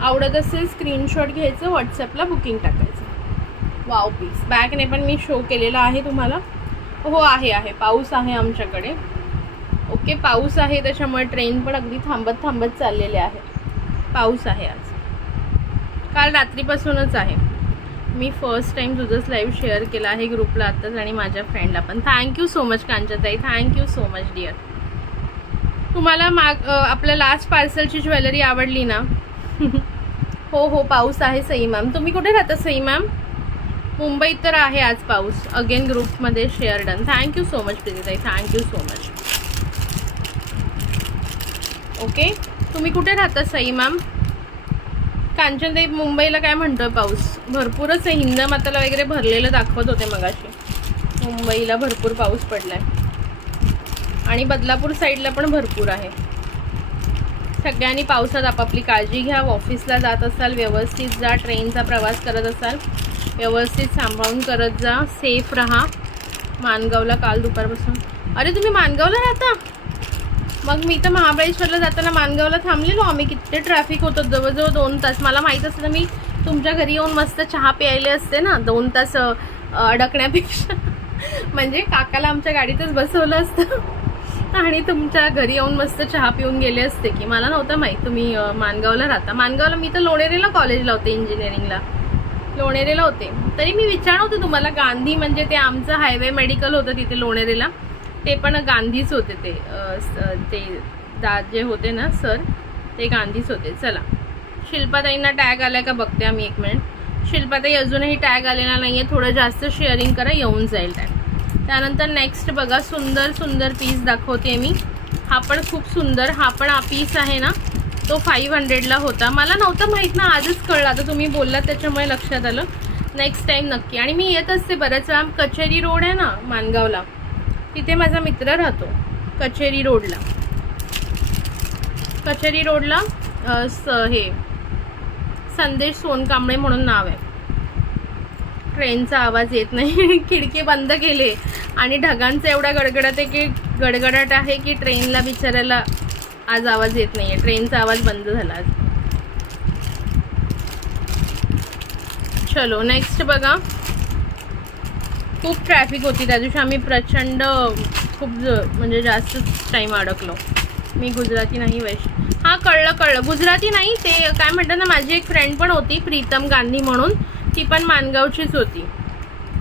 आवडत असेल स्क्रीनशॉट घ्यायचं, व्हॉट्सअपला बुकिंग टाकायचं. Wow piece. बॅगने पण मी शो केलेला आहे तुम्हाला. हो आहे, पाऊस आहे आमच्याकडे. ओके, पाऊस आहे त्याच्यामुळे ट्रेन पण अगदी थांबत चाललेले आहे. पाऊस आहे आज, काल रात्रीपासूनच आहे. मी फर्स्ट टाईम तुझंच लाईव्ह शेअर केलं आहे ग्रुपला आत्ताच आणि माझ्या फ्रेंडला पण. Thank you so much कांचनताई, thank you so much dear. तुम्हाला आपल्या लास्ट पार्सलची ज्वेलरी आवडली ना. हो पाऊस आहे सई मॅम. तुम्ही कुठे राहता सई मॅम? मुंबईत तर आहे आज पाऊस. अगेन ग्रुपमध्ये share done. Thank you so much Preetitai, thank you so much. Okay, तुम्ही कुठे राहता सई मॅम? कांचनताई मुंबईला काय म्हणतोय पाऊस? भरपूरच आहे. हिंदमाताला वगैरे भरलेलं दाखवत होते मगाशी. मुंबईला भरपूर पाऊस पडलाय आणि बदलापूर साईडला पण भरपूर आहे. सगळ्यांनी पावसात आपापली काळजी घ्या. ऑफिसला जात असाल व्यवस्थित जा. ट्रेनचा प्रवास करत असाल व्यवस्थित सांभाळून करत जा. सेफ राहा. माणगावला काल दुपारपासून. अरे तुम्ही माणगावला राहता? मग मी तर महाबळेश्वरला जाताना माणगावला थांबलेलो आम्ही. किती ट्रॅफिक होतं, जवळजवळ 2 तास. मला माहीत असतं तर मी तुमच्या घरी येऊन मस्त चहा प्यायले असते ना 2 तास अडकण्यापेक्षा. म्हणजे काकाला आमच्या गाडीतच बसवलं असतं आणि तुमच्या घरी येऊन मस्त चहा पिऊन गेले असते की. मला नव्हतं माहीत तुम्ही माणगावला राहता. माणगावला मी तर लोणेरेला कॉलेजला होते, इंजिनिअरिंगला लोणेरेला होते. तरी मी विचारलं होतं तुम्हाला. गांधी म्हणजे ते आमचं हायवे मेडिकल होतं तिथे लोणेरेला, ते पण गांधीच होते. ते जे होते ना सर ते गांधीच होते. चला, शिल्पाताईंना टॅग आलाय का बघते आम्ही. 1 मिनिट. शिल्पाताई अजूनही टॅग आलेला नाही आहे. थोडं जास्त शेअरिंग करा, येऊन जाईल टॅग. त्यानंतर नेक्स्ट बघा, सुंदर पीस दाखवते मी. हा पण खूप सुंदर. हा पण पीस आहे ना तो 500ला होता. मला नव्हतं माहीत ना, आजच कळलं. आता तुम्ही बोललात त्याच्यामुळे लक्षात आलं. नेक्स्ट टाईम नक्की. आणि मी येत असते बऱ्याच वेळा. कचेरी रोड आहे ना माणगावला, तिथे माझा मित्र राहतो. कचेरी रोडला हे संदेश सोनकांबळे म्हणून नाव आहे. ट्रेनचा आवाज येत नाही. खिडकी बंद केली आणि ढगांचा एवढा गडगडाट आहे की गडगडाट आहे की ट्रेनला बिचारायला आज आवाज येत नाही आहे. ट्रेनचा आवाज बंद झाला आज. चलो नेक्स्ट बघा. खूप ट्रॅफिक होती त्या दिवशी. आम्ही प्रचंड खूप म्हणजे जास्त टाईम अडकलो. मी गुजराती नाही हां कळलं. गुजराती नाही ते काय म्हणतात ना, माझी एक फ्रेंड पण होती प्रीतम गांधी म्हणून. ती पण मानगावचीच होती.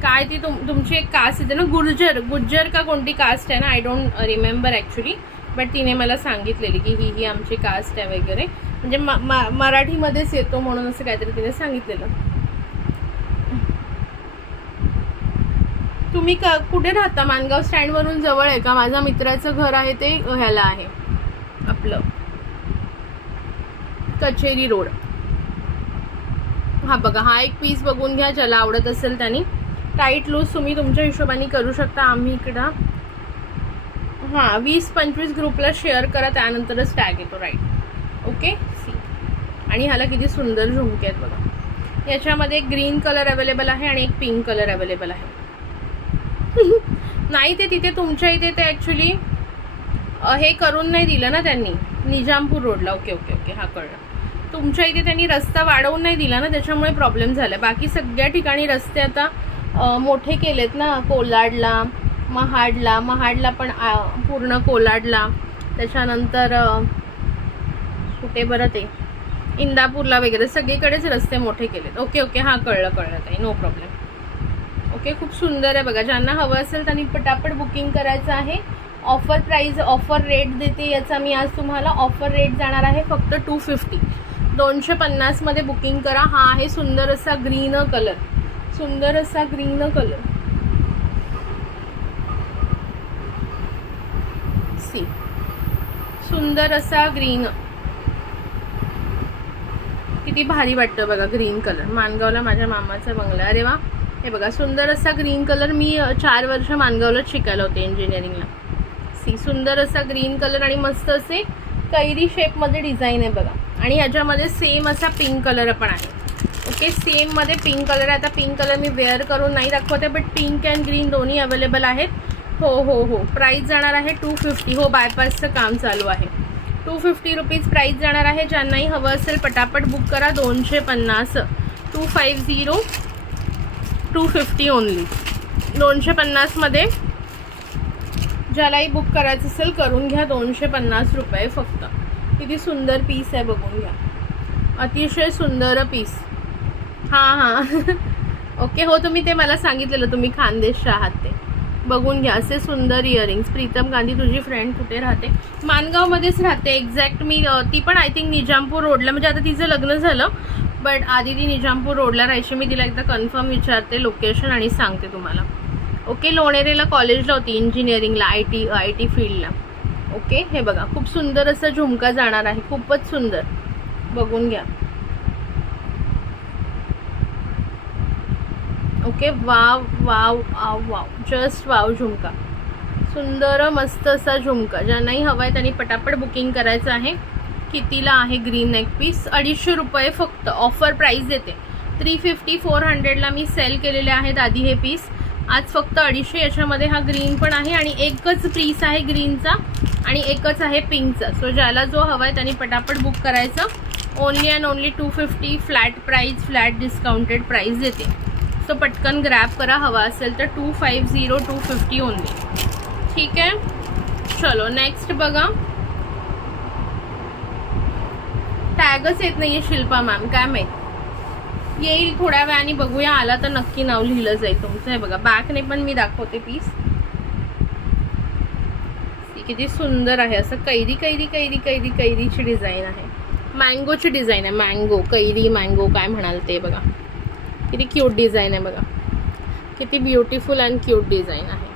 काय ती तुमची एक कास्ट येते ना, गुज्जर का कोणती कास्ट आहे ना, I don't remember actually. But तिने मला सांगितलेली की ही आमची कास्ट आहे वगैरे, म्हणजे मराठीमध्येच येतो म्हणून असं काहीतरी तिने सांगितलेलं. तुम्ही कुठे राहता? मानगाव स्टँडवरून जवळ आहे का? माझ्या मित्राचं घर आहे ते ह्याला आहे आपलं कचेरी रोड. हा बघा, हा एक पीस बघून घ्या, ज्याला आवडत असेल त्यांनी. टाईट लूज तुम्ही तुमच्या हिशोबाने करू शकता. आम्ही इकडं 20-25 ग्रुपला शेअर करा, त्यानंतरच टॅग येतो. Right, okay. सी, आणि ह्याला किती सुंदर झुमके आहेत बघा. याच्यामध्ये एक ग्रीन कलर अवेलेबल आहे आणि एक पिंक कलर अवेलेबल आहे. नाही ते तिथे तुमच्या इथे ते ॲक्च्युली हे करून नाही दिलं ना त्यांनी, निजामपूर रोडला. ओके ओके ओके, हा कळलं. तुमच्या इथे त्यांनी रस्ता वाढवून नाही दिला ना, त्याच्यामुळे प्रॉब्लेम झाला. बाकी सगळ्या ठिकाणी रस्ते आता मोठे केलेत ना. कोलाडला, महाडला पण पूर्ण कोलाडला. त्याच्यानंतर कुठे बरं ते इंदापूरला वगैरे सगळीकडेच रस्ते मोठे केलेत. ओके ओके, हां कळलं ताई, नो प्रॉब्लेम. ओके, खूप सुंदर आहे बघा. ज्यांना हवं असेल त्यांनी पटापट बुकिंग करायचं आहे. ऑफर प्राईज, ऑफर रेट देते याचा मी आज तुम्हाला. ऑफर रेट जाणार आहे फक्त 250. 250 मध्ये बुकिंग करा. हा आहे सुंदर असा ग्रीन कलर, सुंदर असा ग्रीन कलर. सी, सुंदर असा ग्रीन, किती भारी वाटतं बघा ग्रीन कलर. मानगावला माझ्या मामाचा बंगला. अरे वा, हे बघा सुंदर असा ग्रीन कलर. मी 4 वर्ष मानगावलाच शिकायला होते इंजिनिअरिंगला. सी, सुंदर असा ग्रीन कलर आणि मस्त असे कैरी शेपमध्ये डिझाईन आहे बघा. आणि ह्याच्यामध्ये सेम असा पिंक कलर पण आहे. ओके, सेममध्ये पिंक कलर आहे. आता पिंक कलर मी वेअर करून नाही दाखवते, बट पिंक अँड ग्रीन दोन्ही अवेलेबल आहेत. हो. प्राईस जाणार आहे 250. हो, बायपासचं काम चालू आहे. 250 रुपीज प्राईस जाणार आहे. ज्यांनाही हवं असेल पटापट बुक करा. 250, 250, 250 ओनली. 250 मध्ये ज्यालाही बुक करायचं असेल करून घ्या. 250 रुपये फक्त. किती सुंदर पीस आहे बघून घ्या. अतिशय सुंदर पीस. हां ओके. हो, तुम्ही ते मला सांगितलेलं तुम्ही खानदेशचे आहात ते. बघून घ्या असे सुंदर इयरिंग्स. प्रीतम गांधी तुझी फ्रेंड कुठे राहते? मानगावमध्येच राहते एक्झॅक्ट. मी ती पण आय थिंक निजामपूर रोडला, म्हणजे आता तिचं लग्न झालं, बट आधी ती निजामपूर रोडला राहायची. मी तिला एकदा कन्फर्म विचारते लोकेशन आणि सांगते तुम्हाला. ओके, लोणेरेला कॉलेजला होती इंजिनिअरिंगला, आय टी फील्डला. ओके, हे बघा खूप सुंदर असं झुमका जाणार आहे. खूपच सुंदर, बघून घ्या. Okay, wow wow wow wow, just wow झुमका. सुंदर मस्त असा झुमका. ज्यांनाही हवा आहे त्यांनी पटापट बुकिंग करायचं आहे. कितीला आहे ग्रीन नेक पीस? 250 रुपये फक्त. ऑफर प्राईस देते 350, 400ला मी सेल केलेले आहेत आधी हे पीस. आज फक्त 250. याच्यामध्ये हा ग्रीन पण आहे आणि एकच पीस आहे ग्रीनचा आणि एकच आहे पिंकचा. सो ज्याला जो हवा आहे त्यांनी पटापट बुक करायचं. Only and only 250 flat price, flat discounted price देते. सो पटकन ग्रॅब करा. हवा असेल तर 250, 250 ओनली. ठीक आहे, चलो नेक्स्ट बघा. टॅगच येत नाहीये शिल्पा मॅम, काय माहीत. येईल थोड्या वेळाने, बघूया. आला तर नक्की नाव लिहिलं जाईल तुमचं. हे बघा बॅकने पण मी दाखवते पीस. किती सुंदर आहे. असं कैरीची डिझाईन आहे. मँगोची डिझाईन आहे. मँगो, कैरी, मँगो काय म्हणाल ते बघा. किती क्यूट डिझाईन आहे बघा. किती ब्युटिफुल अँड क्यूट डिझाईन आहे.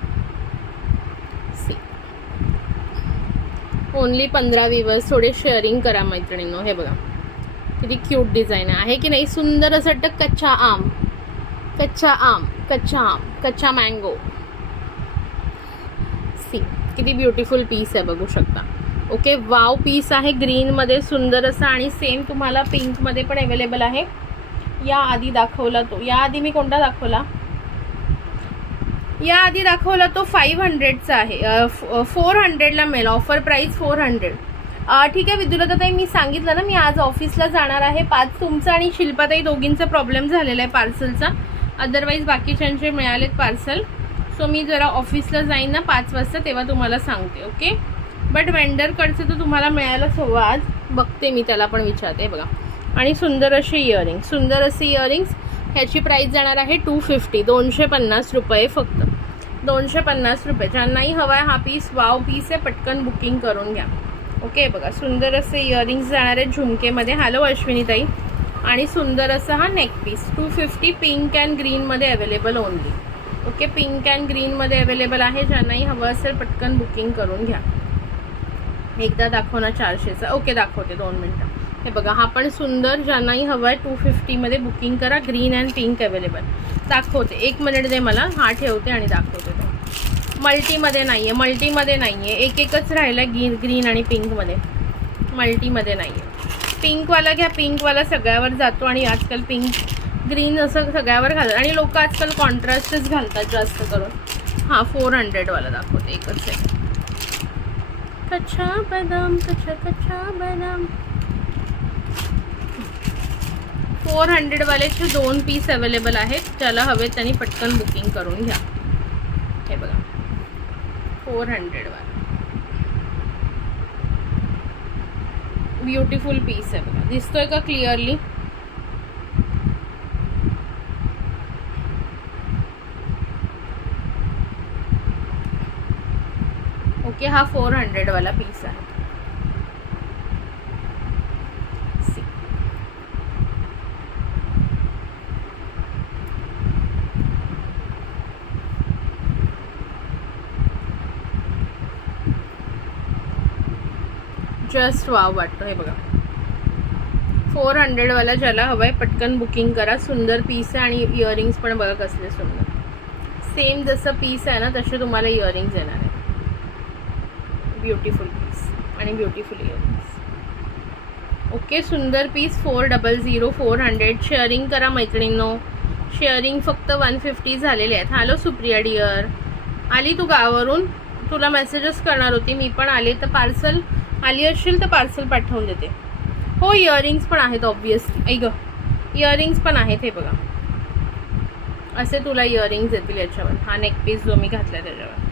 See, only 15 viewers. थोडे शेअरिंग करा मैत्रिणींनो. हे बघा किती क्यूट डिझाईन आहे की नाही. सुंदर असं वाटतं. कच्चा मँगो. सी, किती ब्युटिफुल पीस आहे बघू शकता. ओके, वाव पीस आहे ग्रीनमध्ये सुंदर असा, आणि सेम तुम्हाला पिंकमध्ये पण अवेलेबल आहे. या आधी दाखवला तो, या आधी मी कोणता दाखवला, या आधी दाखवला तो 500चा आहे, 400ला मिळेल. Offer price 400. ठीक आहे विदुलताताई, मी सांगितलं ना मी आज ऑफिसला जाणार आहे. 5 तुमचा आणि शिल्पाताई दोघींचा प्रॉब्लेम झालेला आहे पार्सलचा, अदरवाईज बाकीच्यांचे मिळालेत पार्सल. सो मी जरा ऑफिसला जाईन ना 5 वाजता, तेव्हा तुम्हाला सांगते. ओके, बट वेंडरकडचं तर तुम्हाला मिळायलाच हवं आज, बघते मी त्याला पण विचारते. बघा, आणि सुंदर असे इयरिंग्स, सुंदर असे इयरिंग्स. ह्याची प्राईस जाणार आहे 250, 250 रुपये फक्त, 250 रुपये. ज्यांनाही हवा आहे हा पीस, वाव पीस आहे, पटकन बुकिंग करून घ्या. ओके, बघा सुंदर असे इयरिंग्स जाणार आहेत झुमकेमध्ये. हॅलो अश्विनीताई. आणि सुंदर असा हा नेक पीस 250, पिंक अँड ग्रीनमध्ये available only. Okay, pink and ग्रीनमध्ये अवेलेबल आहे. ज्यांनाही हवं असेल पटकन बुकिंग करून घ्या. एकदा दाखव ना 400चा. ओके, दाखवते 2 मिनटं. हे बघा, हा पण सुंदर, ज्यांनाही हवं आहे 250मध्ये बुकिंग करा. Green and pink available. दाखवते, 1 मिनिट दे मला, हा ठेवते आणि दाखवते. तो मल्टीमध्ये नाही आहे, मल्टीमध्ये नाही आहे, एकच राहिला ग्रीन आणि पिंकमध्ये, मल्टीमध्ये नाही आहे. पिंकवाला घ्या, पिंकवाला सगळ्यावर जातो, आणि आजकाल पिंक ग्रीन असं सगळ्यावर घालतात, आणि लोक आजकाल कॉन्ट्रास्टच घालतात जास्त करून. हां, 400वाला दाखवते, एकच आहे. कच्चा बदाम, कच्चा बदाम. 400वालेचे 2 पीस अवेलेबल आहेत. ज्याला हवे त्यांनी पटकन बुकिंग करून घ्या. हे बघा 400वाला ब्युटिफुल पीस आहे बघा, दिसतोय का क्लिअरली. ओके, हा 400वाला पीस आहे. जस्ट वाव वाटतो. हे बघा 400वाला ज्याला हवं आहे पटकन बुकिंग करा. सुंदर पीस आहे, आणि इयरिंग्स पण बघा कसले सुंदर, सेम जसं पीस आहे ना तसे तुम्हाला इयरिंग्स येणार आहे. ब्युटिफुल पीस आणि ब्युटिफुल इयरिंग्स. ओके, सुंदर पीस 400, 400. शेअरिंग करा मैत्रिणींनो, शेअरिंग फक्त 150 झालेले आहेत. हॅलो सुप्रिया डिअर, आली तू गावावरून, तुला मेसेजेस करणार होती मी पण. आले तर पार्सल, आली असशील तर पार्सल पाठवून देते. हो, इयरिंग्स पण आहेत ऑब्वियसली. ऐक, इयरिंग्स पण आहेत. हे बघा, असे तुला इयरिंग्स येतील याच्यावर. हा नेक पीस जो मी घातला त्याच्यावर.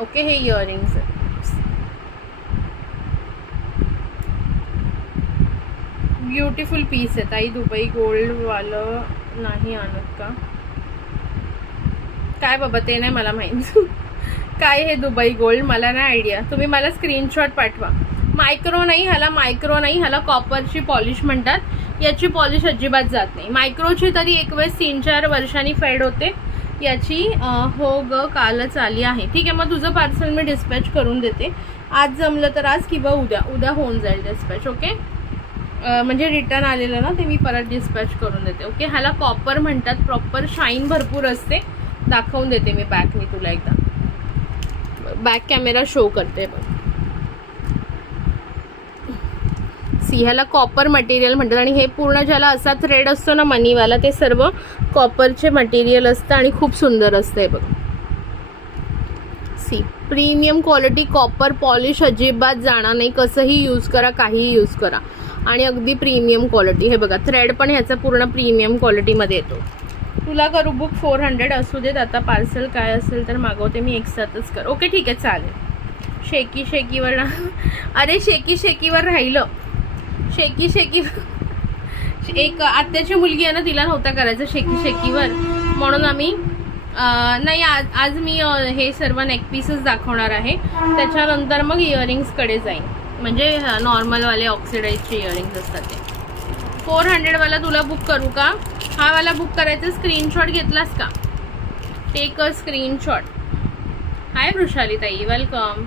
ओके, हे इयरिंग्स आहेत. ब्युटिफुल पीस आहे ताई. दुबई गोल्डवालं नाही आणत का? काय बाबा, ते नाही मला माहीत. काय हे दुबई गोल्ड, मला नाही आयडिया. तुम्ही मला स्क्रीनशॉट पाठवा. मायक्रो नाही ह्याला, मायक्रो नाही ह्याला, कॉपरची पॉलिश म्हणतात. याची पॉलिश अजिबात जात नाही. मायक्रोची तरी एक वेळेस 3-4 वर्षांनी फेड होते. याची हो ग कालच आली आहे. ठीक आहे, मग तुझं पार्सल मी डिस्पॅच करून देते. आज जमलं तर आज, किंवा उद्या होऊन जाईल डिस्पॅच. ओके, म्हणजे रिटर्न आलेलं ना ते मी परत डिस्पॅच करून देते. ओके, ह्याला कॉपर म्हणतात. प्रॉपर शाईन भरपूर असते. दाखवून देते मी बॅकनी तुला एकदा. बॅक कॅमेरा शो करते बघ. सी, ह्याला कॉपर मटेरियल म्हणतात. आणि हे पूर्ण ज्याला असा थ्रेड असतो ना मनीवाला, ते सर्व कॉपरचे मटेरियल असतं आणि खूप सुंदर असतं. हे बघ, see, premium quality copper polish अजिबात जाणार नाही. कसंही यूज करा, काहीही यूज करा, आणि अगदी प्रीमियम क्वालिटी. हे बघा, थ्रेड पण ह्याचा पूर्ण प्रीमियम क्वालिटीमध्ये येतो. तुला करू बुक 400 असू देत. आता पार्सल काय असेल तर मागवते मी, एक साथच कर. ओके ठीक आहे, चालेल. शेकी शेकीवर अरे शेकी शेकीवर राहिलं. शेकी एक आत्याची मुलगी आहे ना, तिला नव्हता करायचं शेकी शेकीवर, म्हणून आम्ही नाही आज मी हे सर्व नेक पीसेस दाखवणार आहे. त्याच्यानंतर मग इयरिंग्सकडे जाईन. म्हणजे नॉर्मलवाले ऑक्सिडाईजचे इयरिंग्स असतात ते. 400वाला तुला बुक करू का? हा वाला बुक करायचं. स्क्रीनशॉट घेतलास का? Take a screenshot. Hi Vrushali tai, welcome.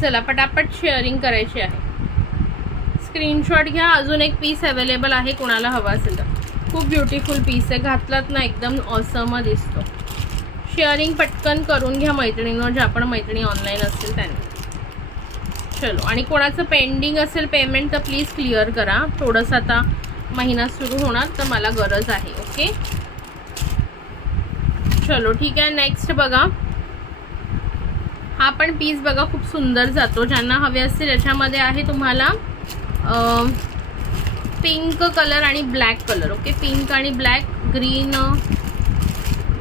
चला पटापट शेअरिंग करायची आहे. स्क्रीनशॉट घ्या. अजून एक पीस अवेलेबल आहे, कोणाला हवा असेल तर. खूप ब्युटिफुल पीस आहे. घातलात ना एकदम ऑसम दिसतो. शेअरिंग पटकन करून घ्या मैत्रिणींवर, ज्या पण मैत्रिणी ऑनलाईन असतील त्यांनी. चलो, आणि कोणाचं पेंडिंग असेल पेमेंट तर प्लीज क्लिअर करा. थोडंसं आता महिना सुरू होणार तर मला गरज आहे. ओके चलो ठीक आहे. नेक्स्ट बघा, हा पण पीस बघा खूप सुंदर जातो. ज्यांना हवे असतील याच्यामध्ये आहे तुम्हाला पिंक कलर आणि ब्लॅक कलर. ओके, पिंक आणि ब्लॅक.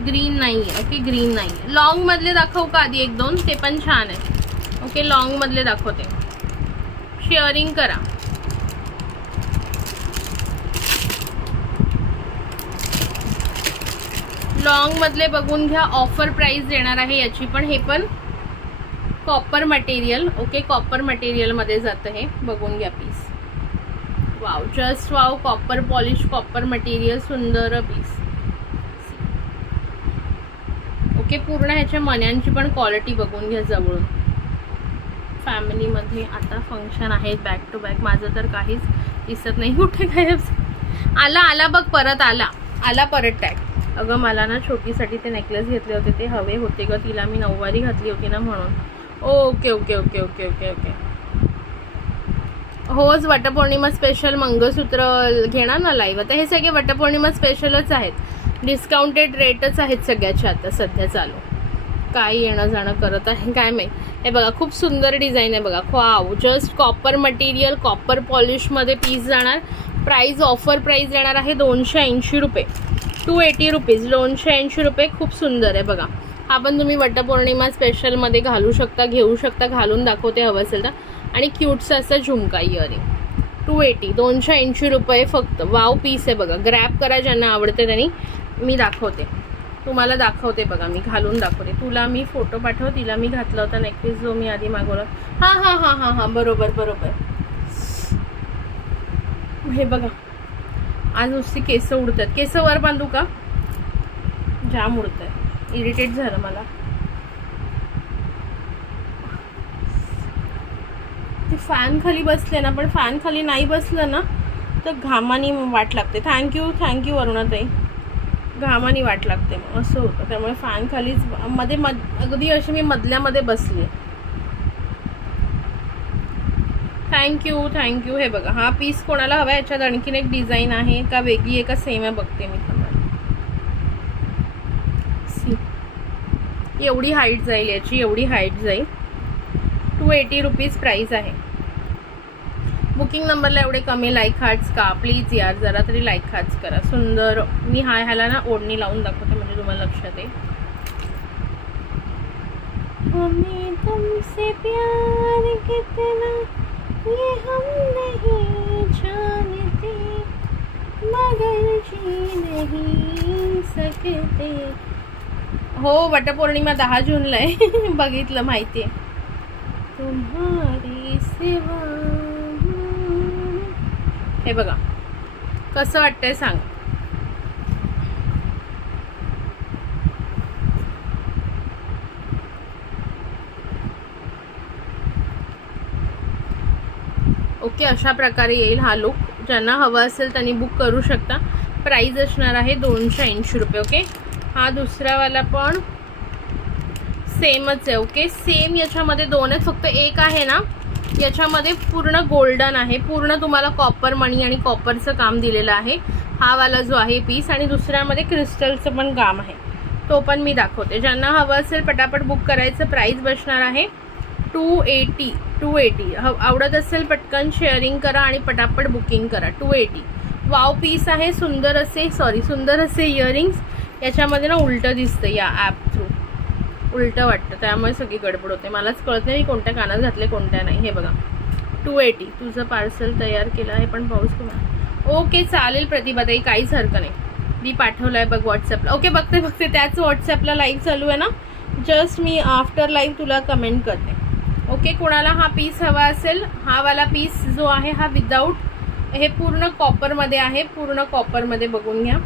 ग्रीन नाही आहे. ओके, ग्रीन नाही. लॉंग मधले दाखवू का आधी एक दोन? ते पण छान आहे. ओके, लॉंग मधले दाखवते. शेअरिंग करा. लॉंग मधले बघून घ्या. ऑफर प्राइस देणार आहे याची पण. हे पण copper material. Okay, copper material मध्ये जातं हे. बघून घ्या piece. Wow, just wow. Copper polish, copper material, सुंदर पीस. ओके, पूर्ण ह्याच्या मण्यांची पण क्वालिटी बघून घ्या जवळून. फॅमिलीमध्ये आता फंक्शन आहेत बॅक टू बॅक. माझं तर काहीच दिसत नाही. कुठे काय आला बघ, परत आला परत टॅग. अगं मला ना छोटीसाठी ते नेकलेस घेतले होते, ते हवे होते ग तिला. मी नऊवारी घातली होती ना म्हणून. Okay okay okay okay okay okay. होच, वटपौर्णिमा स्पेशल मंगळसूत्र घेणार ना लाईव्ह. आता हे सगळे वटपौर्णिमा स्पेशलच आहेत. डिस्काउंटेड रेटच आहेत सगळ्याच्या आता सध्या चालू. काय येणं जाणं करत आहे काय माहीत. हे बघा खूप सुंदर डिझाईन आहे बघा. Wow, just copper material, copper पॉलिशमध्ये पीस जाणार. प्राईस, ऑफर प्राईस देणार आहे 280 रुपये. 280 रुपीज, 280 रुपये. खूप सुंदर आहे बघा. हा पण तुम्ही वटपौर्णिमा स्पेशलमध्ये घालू शकता, घेऊ शकता. घालून दाखवते हवं असेल तर. आणि क्यूटचा असा झुमका इयरिंग. 280, 280 रुपये फक्त. वाव पीस आहे बघा. ग्रॅब करा ज्यांना आवडते त्यांनी. मी दाखवते तुम्हाला, दाखवते बघा. मी घालून दाखवते. तुला मी फोटो पाठव. तिला मी घातला होता नेकपीस जो मी आधी मागवला. हां हां हां हां हां, बरोबर बरोबर. हे बघा, आज नुसती केस उडतात. केस वर बांधू का? जाम उडत आहे. इरिटेट झालं मला. ते फॅन खाली बसले ना, पण फॅन खाली नाही बसलं ना तर घामानी वाट लागते. थँक्यू अरुणाताई. घामानी वाट लागते मग असं होतं. त्यामुळे फॅन खालीच मध्ये अगदी अशी मी मधल्यामध्ये बसली. थँक्यू. हे बघा, हा पीस कोणाला हवा? याच्यात आणखीन एक डिझाईन आहे का वेगळी आहे का सेम आहे बघते मी तुम्हाला. एवढी हाईट जाईल याची, एवढी हाईट जाईल. 280 रुपीज प्राइस आहे. बुकिंग नंबरला एवढे कमी लाईक हार्ट्स का? प्लीज यार जरा तरी लाईक हार्ट्स करा. सुंदर. मी ह्याला ना ओढणी लावून दाखवते म्हणजे तुम्हाला लक्षात येईल. हमें तुमसे प्यार कितना ये हम नहीं जानते मगर जी नहीं सकते. हो, वटपौर्णिमा 10 जूनला आहे. बघितलं, माहिती आहे. तुम्हारी सेवा. हे बघा कसं वाटतंय सांग. ओके, अशा प्रकारे येईल हा लुक. ज्यांना हवं असेल त्यांनी बुक करू शकता. प्राइस असणार आहे 280 रुपये. ओके, हा दुसरावाला पण सेमच आहे. Okay, same. याच्यामध्ये दोन आहेत, फक्त एक आहे ना याच्यामध्ये पूर्ण गोल्डन आहे. पूर्ण तुम्हाला कॉपर मणी आणि कॉपरचं काम दिलेलं आहे. हा वाला जो आहे पीस. आणि दुसऱ्यामध्ये क्रिस्टलचं पण काम आहे. तो पण मी दाखवते. ज्यांना हवं असेल पटापट बुक करायचं. प्राइस बसणार आहे 280. आवडत असेल पटकन शेअरिंग करा आणि पटापट बुकिंग करा. 280. वाव पीस आहे. सुंदर असे इयरिंग्स. याच्यामध्ये ना उलटं दिसतं या ॲप थ्रू. उलटं वाटतं त्यामुळे सगळी गडबड होते. मलाच कळत नाही मी कोणत्या कानात घातले कोणत्या नाही. हे बघा 280. तुझं पार्सल तयार केलं आहे पण पाऊस तुम्हाला. ओके चालेल प्रतिभाताई, काहीच हरकत नाही. मी पाठवलं आहे बघ व्हॉट्सअपला. ओके, बघते. त्याच व्हॉट्सअपला लाईव्ह चालू आहे ना. जस्ट मी आफ्टर लाईव्ह तुला कमेंट करते. ओके, कोणाला हा पीस हवा असेल, हा वाला पीस जो आहे हा विदाऊट, हे पूर्ण कॉपरमध्ये आहे. पूर्ण कॉपरमध्ये बघून घ्या.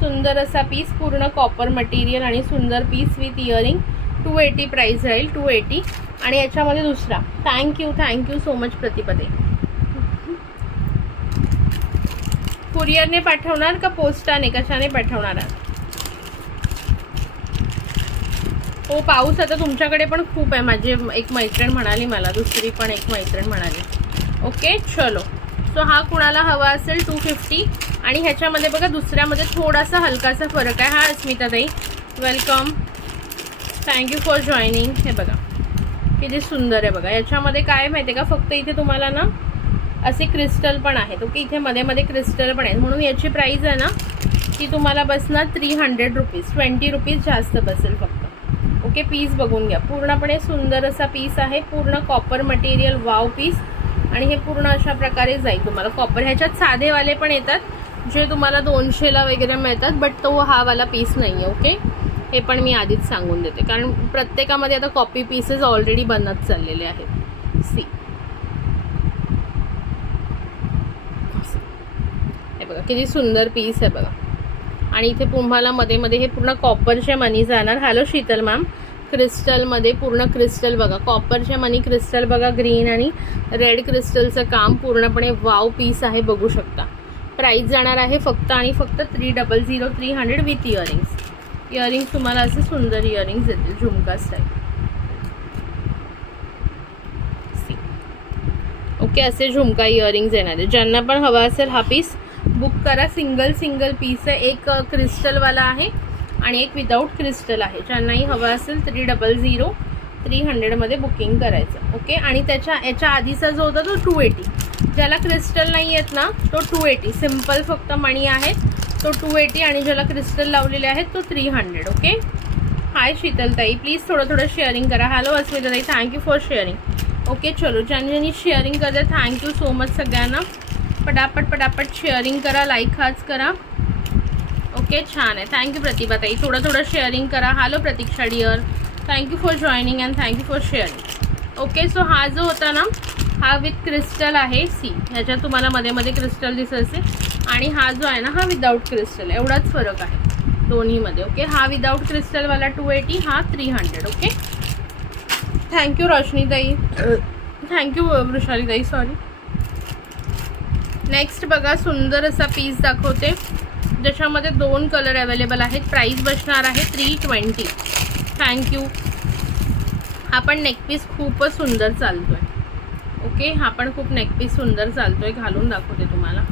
सुंदर असा पीस, पूर्ण कॉपर मटेरियल आणि सुंदर पीस विथ इयरिंग. 280 प्राइस राहील. 280. आणि याच्यामध्ये दुसरा. थँक्यू सो मच प्रतिपदे. कुरिअरने पाठवणार का पोस्टाने, कशाने पाठवणार आहात? हो पाऊस आता तुमच्याकडे पण खूप आहे. माझी एक मैत्रीण म्हणाली मला, दुसरी पण एक मैत्रीण म्हणाली. ओके चलो. सो हा कुणाला हवा असेल 250. आणि ह्याच्यामध्ये बघा दुसऱ्यामध्ये थोडासा हलकासा फरक आहे. हा अस्मिताताई वेलकम, थँक्यू फॉर जॉईनिंग. हे बघा किती सुंदर आहे बघा. याच्यामध्ये काय माहिती आहे का, फक्त इथे तुम्हाला ना असे क्रिस्टल पण आहेत. ओके इथे मध्ये मध्ये क्रिस्टल पण आहेत, म्हणून याची प्राईस आहे ना ती तुम्हाला बसणार 300 रुपीज. 20 रुपीज जास्त बसेल फक्त. ओके पीस बघून घ्या, पूर्णपणे सुंदर असा पीस आहे, पूर्ण कॉपर मटेरियल. Wow piece. आणि हे पूर्ण अशा प्रकारे जाईल तुम्हाला कॉपर. ह्याच्यात साधेवाले पण येतात जे तुम्हाला 200ला वगैरे मिळतात, बट तो हा वाला पीस नाही आहे. ओके हे पण मी आधीच सांगून देते, कारण प्रत्येकामध्ये आता कॉपी पीसेस ऑलरेडी बनत चाललेले आहेत. सी हे बघा किती सुंदर पीस आहे बघा. आणि इथे तुम्हाला मध्ये मध्ये हे पूर्ण कॉपरचे मनी जाणार. Hello Sheetal ma'am. क्रिस्टलमध्ये पूर्ण क्रिस्टल बघा, कॉपरचे मनी क्रिस्टल बघा, ग्रीन आणि रेड क्रिस्टलचं काम पूर्णपणे वाव पीस आहे, बघू शकता. प्राईस जाणार आहे फक्त आणि फक्त 300 300 विथ इयरिंग्स. इयरिंग्स तुम्हाला असे सुंदर इयरिंग्स येतील झुमका स्टाईल. ओके असे झुमका इयरिंग्स येणार आहे. ज्यांना पण हवा असेल हा पीस बुक करा. सिंगल पीस आहे. एक क्रिस्टलवाला आहे आणि एक विदाऊट क्रिस्टल आहे. ज्यांनाही हवं असेल 300 300मध्ये बुकिंग करायचं. ओके आणि याच्या आधीचा जो होता तो 280. ज्याला क्रिस्टल नाही आहेत ना तो 280. सिम्पल फक्त मणी आहे तो 280 आणि ज्याला क्रिस्टल लावलेले आहेत तो 300. ओके हाय शीतलताई, प्लीज थोडं शेअरिंग करा. Hello Asmitatai, thank you for sharing. Okay चलो, ज्यांनी शेअरिंग करते थँक्यू सो मच सगळ्यांना. पटापट शेअरिंग करा, लाईक हाच करा. ओके छान आहे. थँक्यू प्रतिभाताई, थोडं शेअरिंग करा. Hello Pratiksha dear, thank you for joining and thank you for sharing. Okay so हा जो होता ना हा विथ क्रिस्टल आहे. सी ह्याच्यात तुम्हाला मध्ये मध्ये क्रिस्टल दिसत असेल. आणि हा जो आहे ना हा विदाऊट क्रिस्टल, एवढाच फरक आहे दोन्हीमध्ये. ओके हा विदाऊट क्रिस्टलवाला 280, हा 300. Okay thank you Roshnitai, thank you Vrushalitai, sorry. Next बघा सुंदर असा पीस दाखवते ज्याच्यामध्ये 2 कलर अवेलेबल आहेत. प्राईस बसणार आहे 320. थँक्यू. हा पण नेकपीस खूपच सुंदर चालतोय. ओके हा पण खूप नेकपीस सुंदर चालतोय, घालून दाखवते तुम्हाला.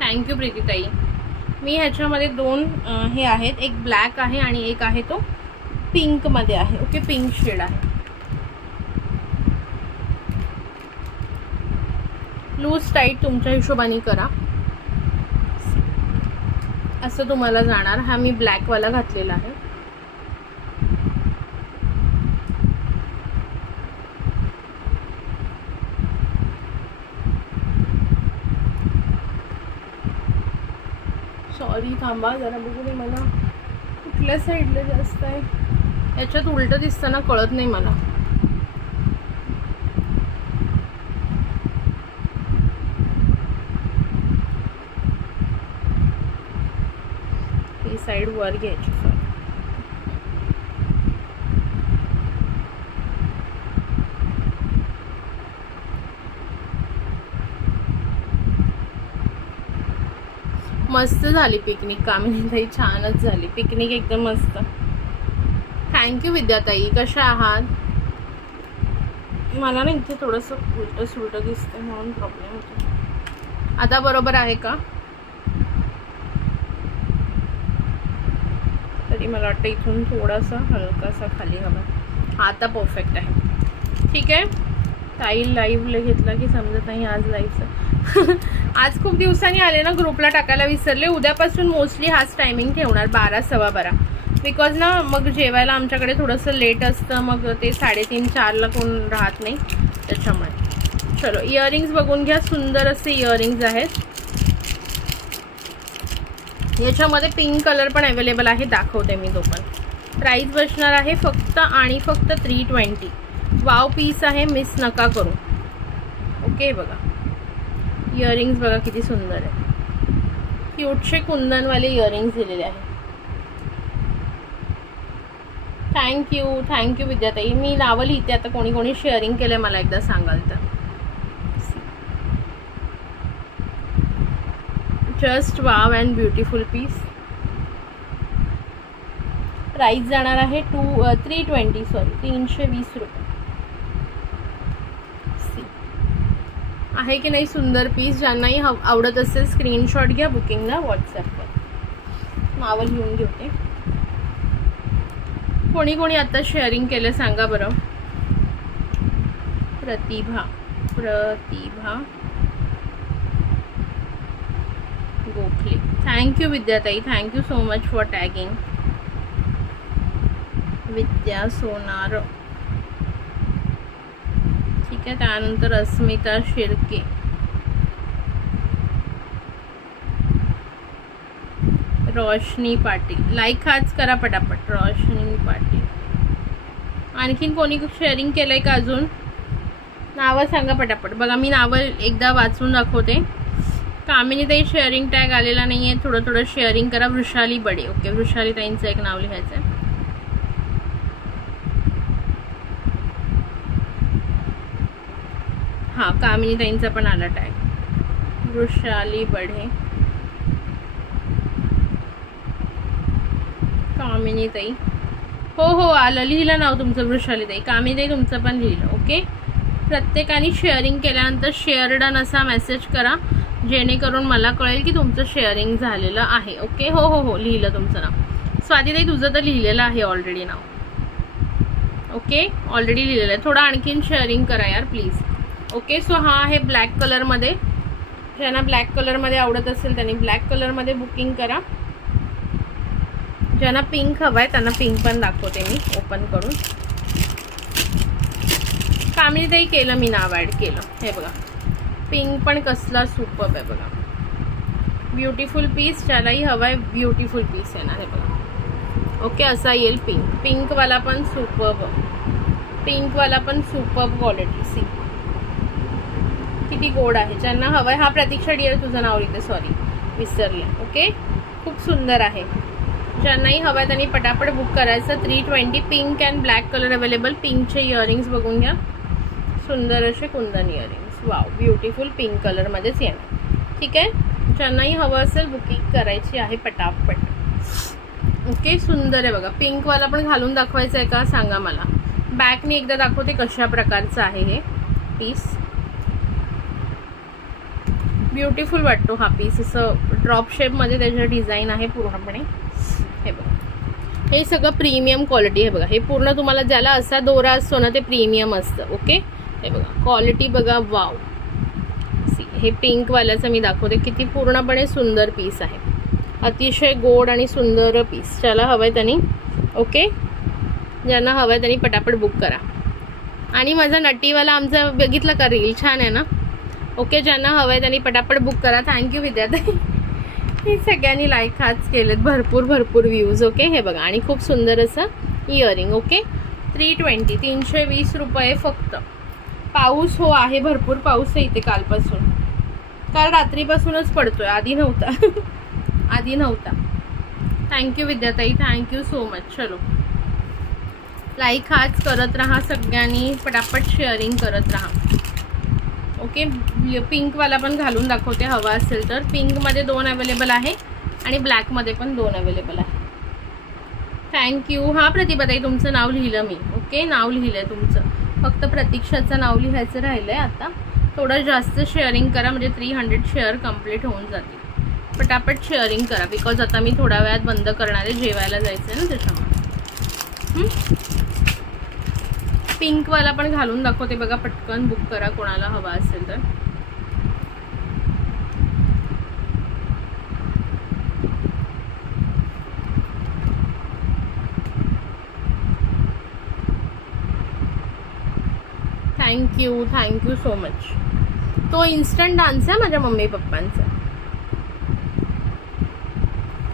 थँक्यू प्रीतीताई. मी ह्याच्यामध्ये 2 हे आहेत, एक ब्लॅक आहे आणि एक आहे तो पिंकमध्ये आहे. ओके पिंक शेड आहे. लूज टाईट तुमच्या हिशोबाने करा. असं तुम्हाला जाणार. हा मी ब्लॅकवाला घातलेला आहे. सॉरी थांबा जरा बघू दे मला कुठल्या साईडला जास्त आहे. याच्यात उलटं दिसताना कळत नाही मला. ही साईड वर घ्यायची. मस्त झाली पिकनिक कामिनीताई, छानच झाली पिकनिक एकदम मस्त. थँक्यू विद्याताई. कशा आहात? मला ना इथे थोडंसं उलटं सुलटं दिसतं म्हणून प्रॉब्लेम होतो. आता बरोबर आहे का? तरी मला वाटतं इथून थोडासा हलकासा खाली हवा. हा आता परफेक्ट आहे. ठीक आहे ताई. लाईव्हला घेतला की समजत नाही आज लाईव्हचं. आज खूप दिवसांनी आले ना, ग्रुपला टाकायला विसरले. उद्यापासून मोस्टली हाच टायमिंग ठेवणार 12 सव्वा 12. बिकॉज ना मग जेवायला आमच्याकडे थोडंसं लेट असतं, मग ते 3:30 4ला कोण राहत नाही त्याच्यामुळे. चलो इयरिंग्स बघून घ्या. सुंदर असे इयरिंग्स आहेत. याच्यामध्ये पिंक कलर पण अवेलेबल आहे, दाखवते मी तो पण. प्राईस बसणार आहे फक्त आणि फक्त 320. वाव पीस आहे, मिस नका करू. ओके बघा इयरिंग्स बघा किती सुंदर आहे. क्यूटचे कुंदनवाले इयरिंग्स दिलेले आहे. थँक्यू विद्याताई. मी नावं लिहिते आता. कोणी कोणी शेअरिंग केलं मला एकदा सांगाल तर. Just wow and beautiful piece. Price जाणार आहे 320 सॉरी 320 रुपये. आहे की नाही सुंदर पीस. ज्यांनाही आवडत असेल स्क्रीनशॉट घ्या, बुकिंगला व्हॉट्सॲपवर. नावं लिहून घेते. कोणी कोणी आता शेअरिंग केलं सांगा बरं. Pratibha Gokhale, thank you Vidyatai, thank you so much for tagging. Vidya Sonar, ठीक आहे. त्यानंतर अस्मिता शिर्के, रोशनी पाटील. लाईक हाच करा पटापट. रोशनी पाटील. आणखीन कोणी शेअरिंग केलंय का अजून? नावं सांगा पटापट. बघा मी नावं एकदा वाचून दाखवते. कामिनीताई शेअरिंग टॅग आलेला नाही आहे, थोडं थोडं शेअरिंग करा. वृषाली बडे, ओके. वृषाली ताईंचं एक नाव लिहायचं आहे. हां, कामिनीताईंचा पण आला टॅग. वृषाली बडे, कामिनीताई. हो हो आलं, लिहिलं नाव तुमचं वृषालीताई. कामिनीताई तुमचं पण लिहिलं, ओके. प्रत्येकाने शेअरिंग केल्यानंतर शेअर डन असा मेसेज करा, जेणेकरून मला कळेल की तुमचं शेअरिंग झालेलं आहे, ओके. हो हो हो लिहिलं तुमचं नाव. स्वातीताई तुझं तर लिहिलेलं आहे ऑलरेडी नाव, ओके. ऑलरेडी लिहिलेलं आहे. थोडं आणखीन शेअरिंग करा यार प्लीज, ओके. सो हा आहे ब्लॅक कलरमध्ये. ज्यांना ब्लॅक कलरमध्ये आवडत असेल त्यांनी ब्लॅक कलरमध्ये बुकिंग करा. ज्यांना पिंक हवं आहे त्यांना पिंक पण दाखवते मी ओपन करून. कामिनीताई केलं मी, नाव ॲड केलं. हे बघा पिंक पण कसला सुपर्ब आहे बघा. Beautiful piece. ज्यालाही हवा आहे ब्युटिफुल पीस आहे ना, हे बघा, ओके. असा येईल पिंक. पिंकवाला पण सुपर्ब, पिंकवाला पण सुपर्ब क्वालिटी. सी किती गोड आहे. ज्यांना हवं आहे, हा प्रतीक्षा डिअर तुझं नाव लिहिते, सॉरी विसरले, ओके. खूप सुंदर आहे. ज्यांनाही हवं आहे त्यांनी पटापट बुक करायचं. 320. Pink and black colour available. पिंकचे इयरिंग्स बघून घ्या, सुंदर असे kundan earrings. Wow, beautiful pink कलरमध्येच येणार, ठीक आहे. ज्यांनाही हवं असेल बुकिंग करायची आहे पटापट, ओके. सुंदर आहे बघा. पिंकवाला पण घालून दाखवायचं आहे का सांगा मला. बॅकनी एकदा दाखवते कशा प्रकारचं आहे हे पीस. ब्युटिफुल वाटतो हा पीस. असं ड्रॉप शेपमध्ये त्याचं डिझाईन आहे पूर्णपणे. हे बघा, हे सगळं प्रीमियम क्वालिटी आहे बघा. हे पूर्ण तुम्हाला ज्याला असा दोरा असतो ना ते प्रीमियम असतं, ओके. हे बघा क्वालिटी बघा, वाव. सी हे पिंकवाल्याचं मी दाखवते, किती पूर्णपणे सुंदर पीस आहे. अतिशय गोड आणि सुंदर पीस. ज्याला हवं आहे त्यांनी, ओके. ज्यांना हवं आहे त्यांनी पटापट बुक करा. आणि माझा नटीवाला आमचा बघितलं का रील, छान आहे ना, ओके. ज्यांना हवं आहे त्यांनी पटापट बुक करा. थँक्यू विद्याताई. हे सगळ्यांनी लाईक हाच केलेत. भरपूर व्ह्यूज, ओके. हे बघा, आणि खूप सुंदर असं इयरिंग, ओके. 320, 320 रुपये फक्त. पाऊस हो आहे, भरपूर पाऊस आहे इथे कालपासून. काल रात्रीपासूनच पडतोय, आधी नव्हता. Thank you Vidyatai, thank you so much. चलो लाईक हाच करत राहा सगळ्यांनी, पटापट शेअरिंग करत राहा, ओके. पिंकवाला पण घालून दाखवते हवा असेल तर. पिंकमध्ये 2 अवेलेबल आहे आणि ब्लॅकमध्ये पण 2 अवेलेबल आहे. थँक्यू. हां प्रतिभाताई तुमचं नाव लिहिलं मी, ओके. नाव लिहिलं आहे तुमचं, फक्त प्रतीक्षाचं नाव लिहायचं राहिलं आहे. आता थोडं जास्त शेअरिंग करा, म्हणजे 300 शेअर कंप्लीट होऊन जातील. पटापट शेअरिंग करा, बिकॉज आता मी थोड्या वेळात बंद करणार आहे, जेवायला जायचं आहे ना त्याच्यामुळे. पिंकवाला पण घालून दाखवते बघा, पटकन बुक करा कोणाला हवा असेल तर. Thank you so much. तो इन्स्टंट डान्स आहे माझ्या मम्मी पप्पांचा,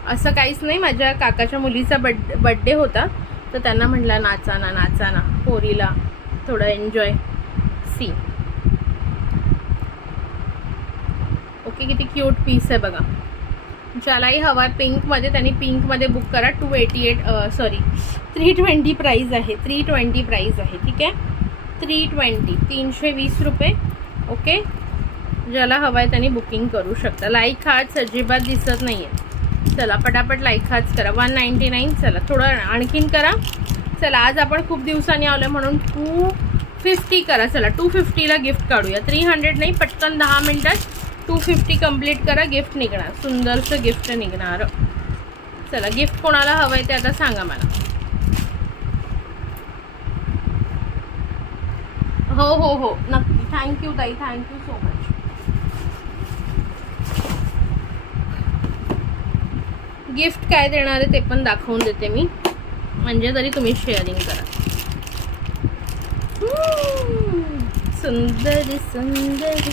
असं काहीच नाही. माझ्या काकाच्या मुलीचा बड्डे होता, तर त्यांना म्हटलं नाचा ना पोरीला थोडं एन्जॉय. सी ओके, किती क्यूट पीस आहे बघा. ज्यालाही हवा आहे पिंकमध्ये त्यांनी पिंकमध्ये बुक करा. 320 प्राईज आहे. 320 प्राईज आहे, ठीक आहे. 320, 320 रुपये, ओके. ज्याला हवं आहे त्यांनी बुकिंग करू शकता. लाईक हार्ट्स अजिबात दिसत नाही आहे. चला पटापट लाईक हार्ट्स करा. 199. चला थोडं आणखीन करा. चला आज आपण खूप दिवसांनी आलो आहे म्हणून 250 करा. चला 250ला गिफ्ट काढूया. 300 नाही, पटकन 10 मिनटात 250 कंप्लीट करा. गिफ्ट निघणार, सुंदरसं गिफ्ट निघणार. चला गिफ्ट कोणाला हवं आहे ते आता सांगा मला. हो हो हो नक्की. थँक्यू ताई, थँक्यू सो मच. गिफ्ट काय देणार आहे ते पण दाखवून देते मी, म्हणजे तरी तुम्ही शेअरिंग करा. सुंदर सुंदर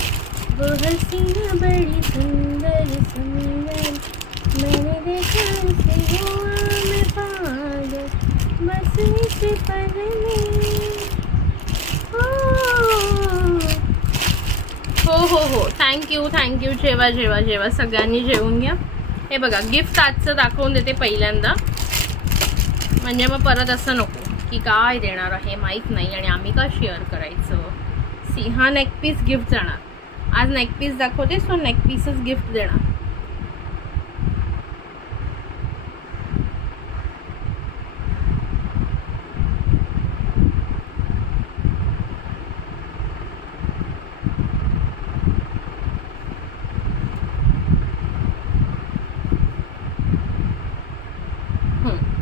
वो हसीना बड़ी सुंदर सुंदर मैंने देखा उसे हुआ मैं पागल बस इस पल में. हो हो हो थँक्यू थँक्यू. जेवा जेवा जेवा, सगळ्यांनी जेवून घ्या. हे बघा गिफ्ट आजचं दाखवून देते पहिल्यांदा, म्हणजे मग परत असं नको की काय देणार आहे माहीत नाही आणि आम्ही का शेअर करायचं. सी हा नेकपीस गिफ्ट जाणार. आज नेकपीस दाखवते, सो नेकपीसच गिफ्ट देणार.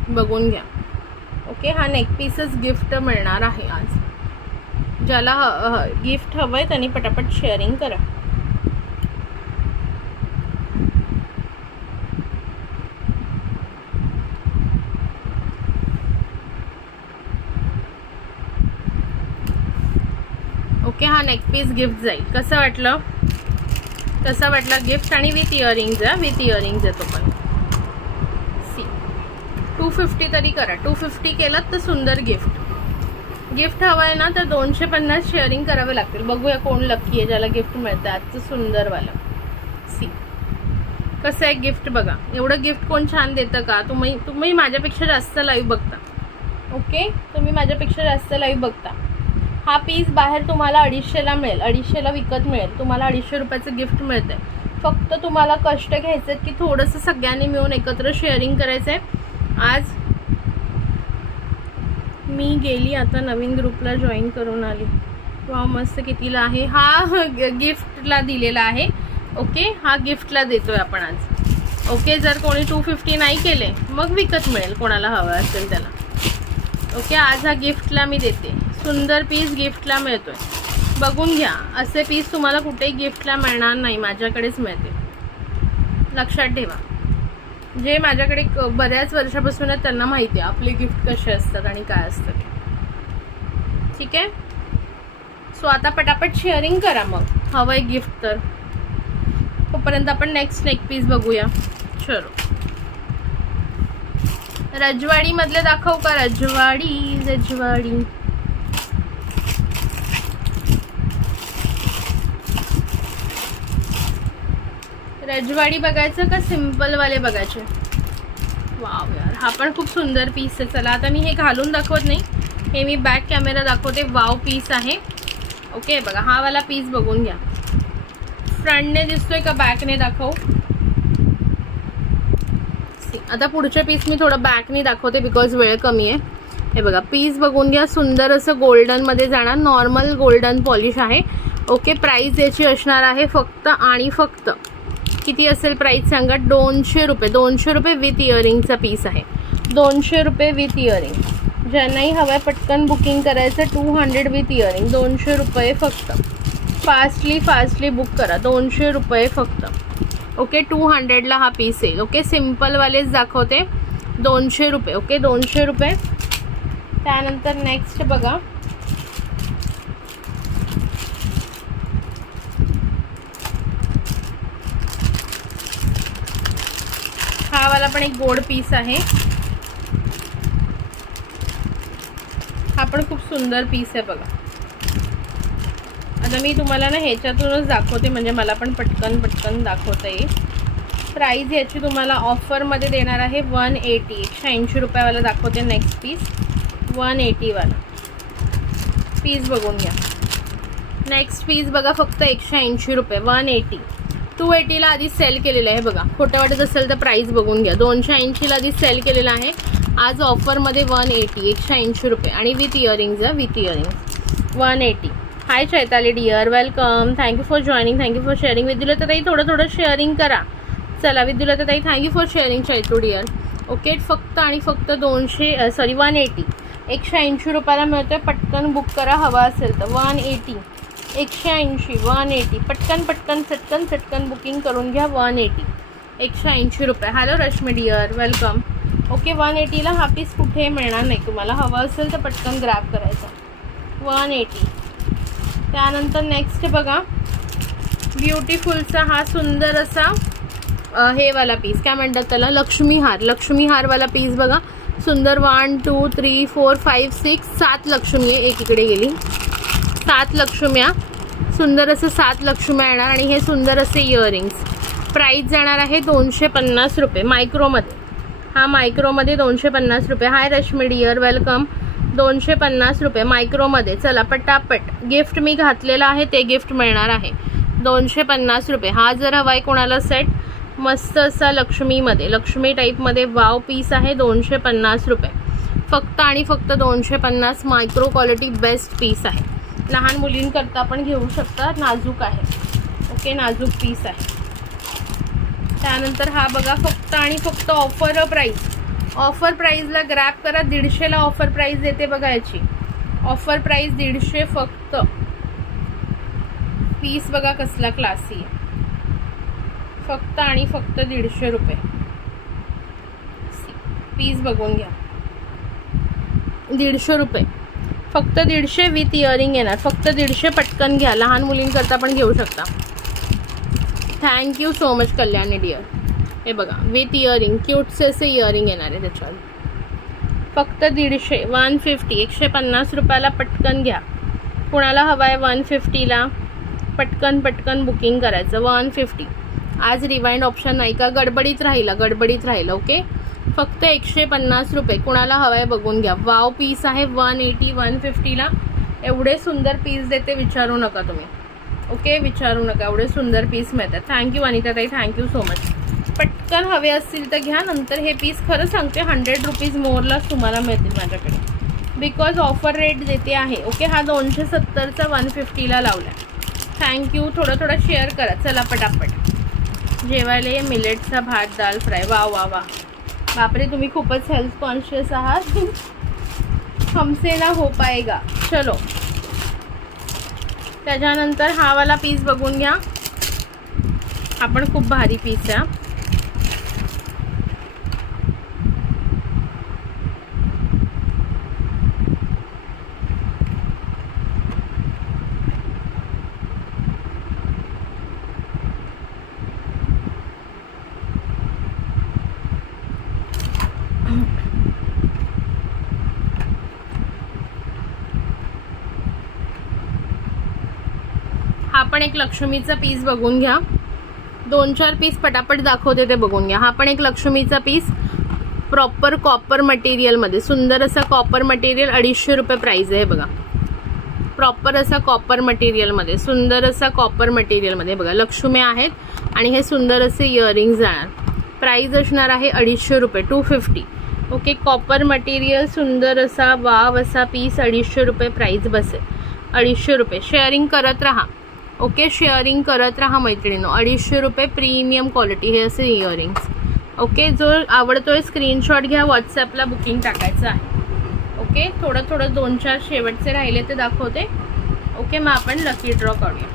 बघून घ्या. ओके हा नेकपीसच गिफ्ट मिळणार आहे आज. ज्याला गिफ्ट हवं आहे त्यांनी पटापट शेअरिंग करा. ओके हा नेकपीस गिफ्ट जाईल. कसं वाटलं, कसं वाटलं गिफ्ट? आणि विथ इयरिंग्ज आहे, विथ इयरिंग्ज आहे तो पण. 250 तरी करा. 250 केलं तर सुंदर गिफ्ट. गिफ्ट हवं आहे ना तर 250 शेअरिंग करावे लागतील. बघूया कोण लकी आहे ज्याला गिफ्ट मिळतं आजचं सुंदरवालं. सी कसं आहे गिफ्ट बघा. एवढं गिफ्ट कोण छान देतं का? तुम्ही माझ्यापेक्षा जास्त लाईव्ह बघता. ओके तुम्ही माझ्यापेक्षा जास्त लाईव्ह बघता. हा पीस बाहेर तुम्हाला 250ला मिळेल, 250ला विकत मिळेल. तुम्हाला 250 रुपयाचं गिफ्ट मिळतं आहे. फक्त तुम्हाला कष्ट घ्यायचे आहेत की थोडंसं सगळ्यांनी मिळून एकत्र शेअरिंग करायचं आहे. आज मी गेली आता नवीन ग्रुपला जॉईन करून आली. वा मस्त. कितीला आहे हा? गिफ्टला दिलेला आहे. ओके हा गिफ्टला देतोय आपण आज. ओके जर कोणी 250 नाही केले मग विकत मिळेल कोणाला हवं असेल त्याला. ओके आज हा गिफ्टला मी देते. सुंदर पीस गिफ्टला मिळतोय. बघून घ्या. असे पीस तुम्हाला कुठेही गिफ्टला मिळणार नाही, माझ्याकडेच मिळते. लक्षात ठेवा. जे माझ्याकडे बऱ्याच वर्षापासून आहेत त्यांना माहिती आहे आपले गिफ्ट कसे असतात आणि काय असतं. ठीक आहे. सो आता पटापट शेअरिंग करा मग हवं आहे गिफ्ट तर. तोपर्यंत आपण नेक्स्ट नेक पीस बघूया. चलो रजवाडी मधले दाखव का? रजवाडी रजवाडी रजवाडी बघायचं का सिम्पल वाले बघायचे? वाव यार हा पण खूप सुंदर पीस आहे. चला आता मी हे घालून दाखवत नाही, हे मी बॅक कॅमेरा दाखवते. वाव पीस आहे. ओके बघा हा वाला पीस बघून घ्या. फ्रंटने दिसतोय का बॅकने दाखव? आता पुढचे पीस मी थोडं बॅकने दाखवते बिकॉज वेळ कमी आहे. हे बघा पीस बघून घ्या. सुंदर असं गोल्डनमध्ये जाणार. नॉर्मल गोल्डन पॉलिश आहे. ओके प्राईस याची असणार आहे फक्त आणि फक्त किती असेल प्राईस सांगा? 200 रुपये. 200 रुपये विथ इयरिंगचा पीस आहे. 200 रुपये विथ इयरिंग. ज्यांनाही हवं आहे पटकन बुकिंग करायचं. 200 विथ इयरिंग. 200 रुपये फक्त. फास्टली बुक करा. 200 रुपये फक्त. ओके 200ला हा पीस येईल. ओके सिम्पलवालेच दाखवते. 200 रुपये. ओके 200 रुपये. त्यानंतर नेक्स्ट बघा. हा वाला पण एक गोड पीस आहे. हा पण खूप सुंदर पीस आहे बघा. आता मी तुम्हाला ना ह्याच्यातूनच दाखवते म्हणजे मला पण पटकन दाखवता येईल. प्राईस याची तुम्हाला ऑफरमध्ये देणार आहे 180. 180 रुपयावाला दाखवते. नेक्स्ट पीस 180 वाला पीस बघून घ्या. नेक्स्ट पीस बघा फक्त 180 रुपये, 180. 280ला आधी सेल केलेलं आहे बघा. खोटं वाटत असेल तर प्राईस बघून घ्या. 280ला आधी सेल केलेलं आहे. आज ऑफरमध्ये 180, 180 रुपये आणि विथ इयरिंग्ज आहे, with earrings 180. Hi Chaitali dear, welcome. Thank you for joining, thank you for sharing. Vidyullata tai थोडं शेअरिंग करा. चला Vidyullata tai thank you for sharing Chaitu dear. Okay, फक्त आणि फक्त 180, 180 रुपयाला मिळतोय. पटकन बुक करा हवा असेल तर. 180, 180, 180. पटकन बुकिंग करून घ्या. 180, 180 रुपये. Hello Rashmi dear, welcome. Okay, 180ला हा पीस कुठे मिळणार नाही तुम्हाला. हवा असेल तर पटकन ग्रॅब करायचा. 180. त्यानंतर नेक्स्ट बघा ब्युटिफुलचा हा सुंदर असा हे वाला पीस, काय म्हणतात त्याला, लक्ष्मीहारवाला पीस बघा. सुंदर 1 2 3 4 5 6 7 लक्ष्मी आहे. एक इकडे गेली. 7 लक्ष्म्या, सुंदर असं 7 लक्ष्म्या येणार आणि हे सुंदर असे इयरिंग्स. प्राईस जाणार आहे 250 रुपये मायक्रोमध्ये. हा मायक्रोमध्ये 250 रुपये. हाय रश्मी डिअर, वेलकम. 250 रुपये मायक्रोमध्ये. चला पटापट. गिफ्ट मी घातलेलं आहे ते गिफ्ट मिळणार आहे. 250 रुपये. हा जर हवा आहे कोणाला सेट मस्त असा लक्ष्मीमध्ये, लक्ष्मी टाईपमध्ये वाव पीस आहे. 250 रुपये फक्त आणि फक्त 250. मायक्रो क्वालिटी बेस्ट पीस आहे. लहान मुलींकरता पण घेऊ शकता. नाजूक आहे. ओके, नाजूक पीस आहे. त्यानंतर हा बघा फक्त आणि फक्त ऑफर प्राईजला ग्रॅब करा. 150ला ऑफर प्राईज देते बघा याची. ऑफर प्राईज 150 फक्त. पीस बघा कसला क्लासी आहे. फक्त आणि फक्त 150 रुपये. पीस बघून घ्या. 150 रुपये फक्त. 150 विथ इयरिंग येणार. फक्त 150. पटकन घ्या. लहान मुलींकरता पण घेऊ शकता. Thank you so much Kalyani dear. हे बघा विथ इयरिंग, क्यूटचे असे इयरिंग येणार आहे त्याच्यावर. फक्त 150, 150, 150 रुपयाला पटकन घ्या. कुणाला हवा आहे 150ला पटकन बुकिंग करायचं. 150. आज रिवाइंड ऑप्शन नाही का, गडबडीत राहिलं. ओके, फक्त 150 रुपये. कुणाला हवा आहे बघून घ्या. वाव पीस आहे. 180, 150ला एवढे सुंदर पीस देते, विचारू नका तुम्ही. ओके, विचारू नका, एवढे सुंदर पीस मिळतात. थँक्यू अनिता ताई, थँक्यू सो मच. पटकन हवे असतील तर घ्या. नंतर हे पीस खरं सांगते 100 रुपीज मोरलाच तुम्हाला मिळतील माझ्याकडे, बिकॉज ऑफर रेट देते आहे. ओके, हा 270चा 150ला लावला. थँक्यू. थोडं शेअर करा. चला पटापट. जेवायला ये मिलेटचा भात दाल फ्राय. वा वा वा, बापरे तुम्ही खूपच हेल्थ कॉन्शियस आहात. हमसे ना हो पाएगा. चलो, त्याच्यानंतर हा वाला पीस बघून घ्या. हा पण खूप भारी पीस आहे. हा पण एक लक्ष्मीचा पीस बघून घ्या. 2-4 पीस पटापट दाखवते ते बघून घ्या. हा पण एक लक्ष्मीचा पीस प्रॉपर कॉपर मटेरियलमध्ये. सुंदर असा कॉपर मटेरियल. 250 रुपये प्राईज आहे बघा. प्रॉपर असा कॉपर मटेरियलमध्ये, सुंदर असा कॉपर मटेरियलमध्ये बघा. लक्ष्मी आहेत आणि हे सुंदर असे इयरिंग्ज जाणार. प्राईज असणार आहे 250 रुपये, 250. ओके, कॉपर मटेरियल सुंदर असा वाव असा पीस 250 रुपये प्राईज बसेल. 250 रुपये. शेअरिंग करत राहा. ओके, शेअरिंग करत राहा मैत्रिणींनो. 250 रुपये प्रीमियम क्वालिटी हे असे इयरिंग्स. ओके, जो आवडतोय स्क्रीनशॉट घ्या. व्हॉट्सॲपला बुकिंग टाकायचं आहे. ओके, थोडं 2-4 शेवटचे राहिले ते दाखवते. ओके, मग आपण लकी ड्रॉ काढूया.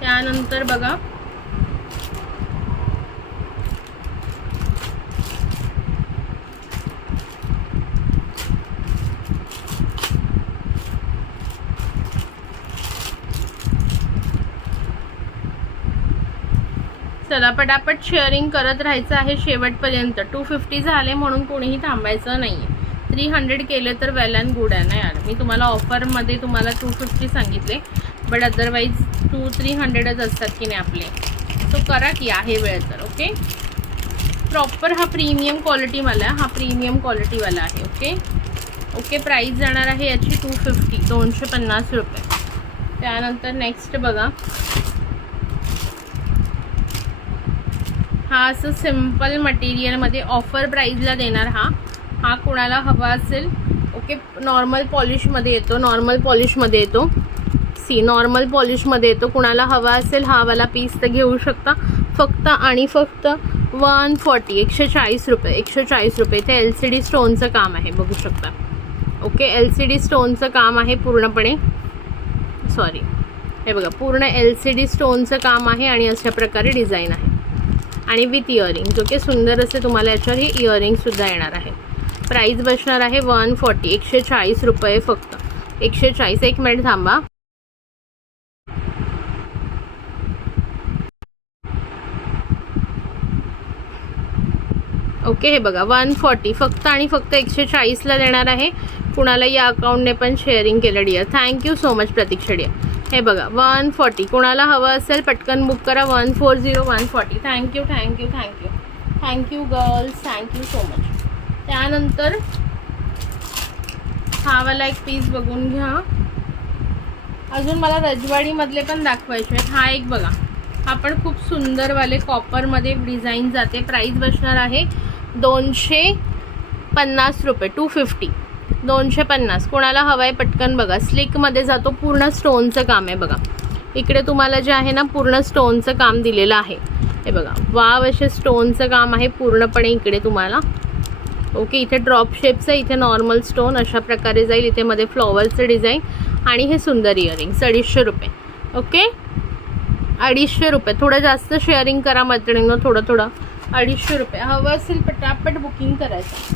त्यानंतर बघा चला पटापट शेअरिंग करत राहायचं आहे शेवटपर्यंत. 250 झाले म्हणून कोणीही थांबायचं नाही आहे. 300 केले तर वेल अँड गुड आहे ना यार. मी तुम्हाला ऑफरमध्ये तुम्हाला 250 सांगितले, बट अदरवाईज 200-300च असतात की नाही आपले. सो करा की आहे वेळ तर. ओके, प्रॉपर हा प्रीमियम क्वालिटीवाला आहे. हा प्रीमियम क्वालिटीवाला आहे. ओके ओके, प्राईस जाणार आहे याची 250, 250 रुपये. त्यानंतर नेक्स्ट बघा, हा असं सिम्पल मटेरियलमध्ये ऑफर प्राईजला देणार. हा कोणाला हवा असेल, ओके, नॉर्मल पॉलिशमध्ये येतो, नॉर्मल पॉलिशमध्ये येतो. सी नॉर्मल पॉलिशमध्ये येतो. कुणाला हवा असेल हा वाला पीस तर घेऊ शकता. फक्त आणि फक्त 140, 140 रुपये, 140 रुपये. इथे LCD स्टोनचं काम आहे, बघू शकता. ओके, LCD स्टोनचं काम आहे पूर्णपणे. सॉरी, हे बघा, पूर्ण LCD स्टोनचं काम आहे आणि अशा प्रकारे डिझाईन आहे आणि विथ इयरिंग्स. ओके, सुंदर असे तुम्हाला याच्यावर हे इयरिंगसुद्धा येणार आहे. प्राईस बसणार आहे 140, 140 रुपये फक्त, 140. एक मिनिट थांबा. ओके, हे बघा 140 फक्त आणि फक्त 140ला देणार आहे. कुणाला या अकाउंटने पण शेअरिंग केलं डिअर. थँक्यू सो मच प्रतीक्षा डिअर. हे बघा 140. कोणाला हवं असेल पटकन बुक करा. 140, 140. Thank you thank you thank you thank you girls, thank you so much. त्यानंतर हा वाला एक पीस बघून घ्या. अजून मला रजवाडीमधले पण दाखवायचे आहेत. हा एक बघा, हा पण खूप सुंदरवाले कॉपरमध्ये डिझाईन जाते. प्राईस बसणार आहे 250 रुपये, 250, 250. कोणाला हवं आहे पटकन बघा. स्लिकमध्ये जातो, पूर्ण स्टोनचं काम आहे बघा. इकडे तुम्हाला जे आहे ना पूर्ण स्टोनचं काम दिलेलं आहे. हे बघा, वाव असे स्टोनचं काम आहे पूर्णपणे इकडे तुम्हाला. ओके, इथे ड्रॉप शेपचं, इथे नॉर्मल स्टोन अशा प्रकारे जाईल. इथे मध्ये फ्लॉवरचं डिझाईन आणि हे सुंदर इयरिंग्स. 250 रुपये. ओके, 250 रुपये. थोडं जास्त शेअरिंग करा मैत्रिणींनो, थोडं 250 रुपये. हवं असेल पटापट बुकिंग करायचं.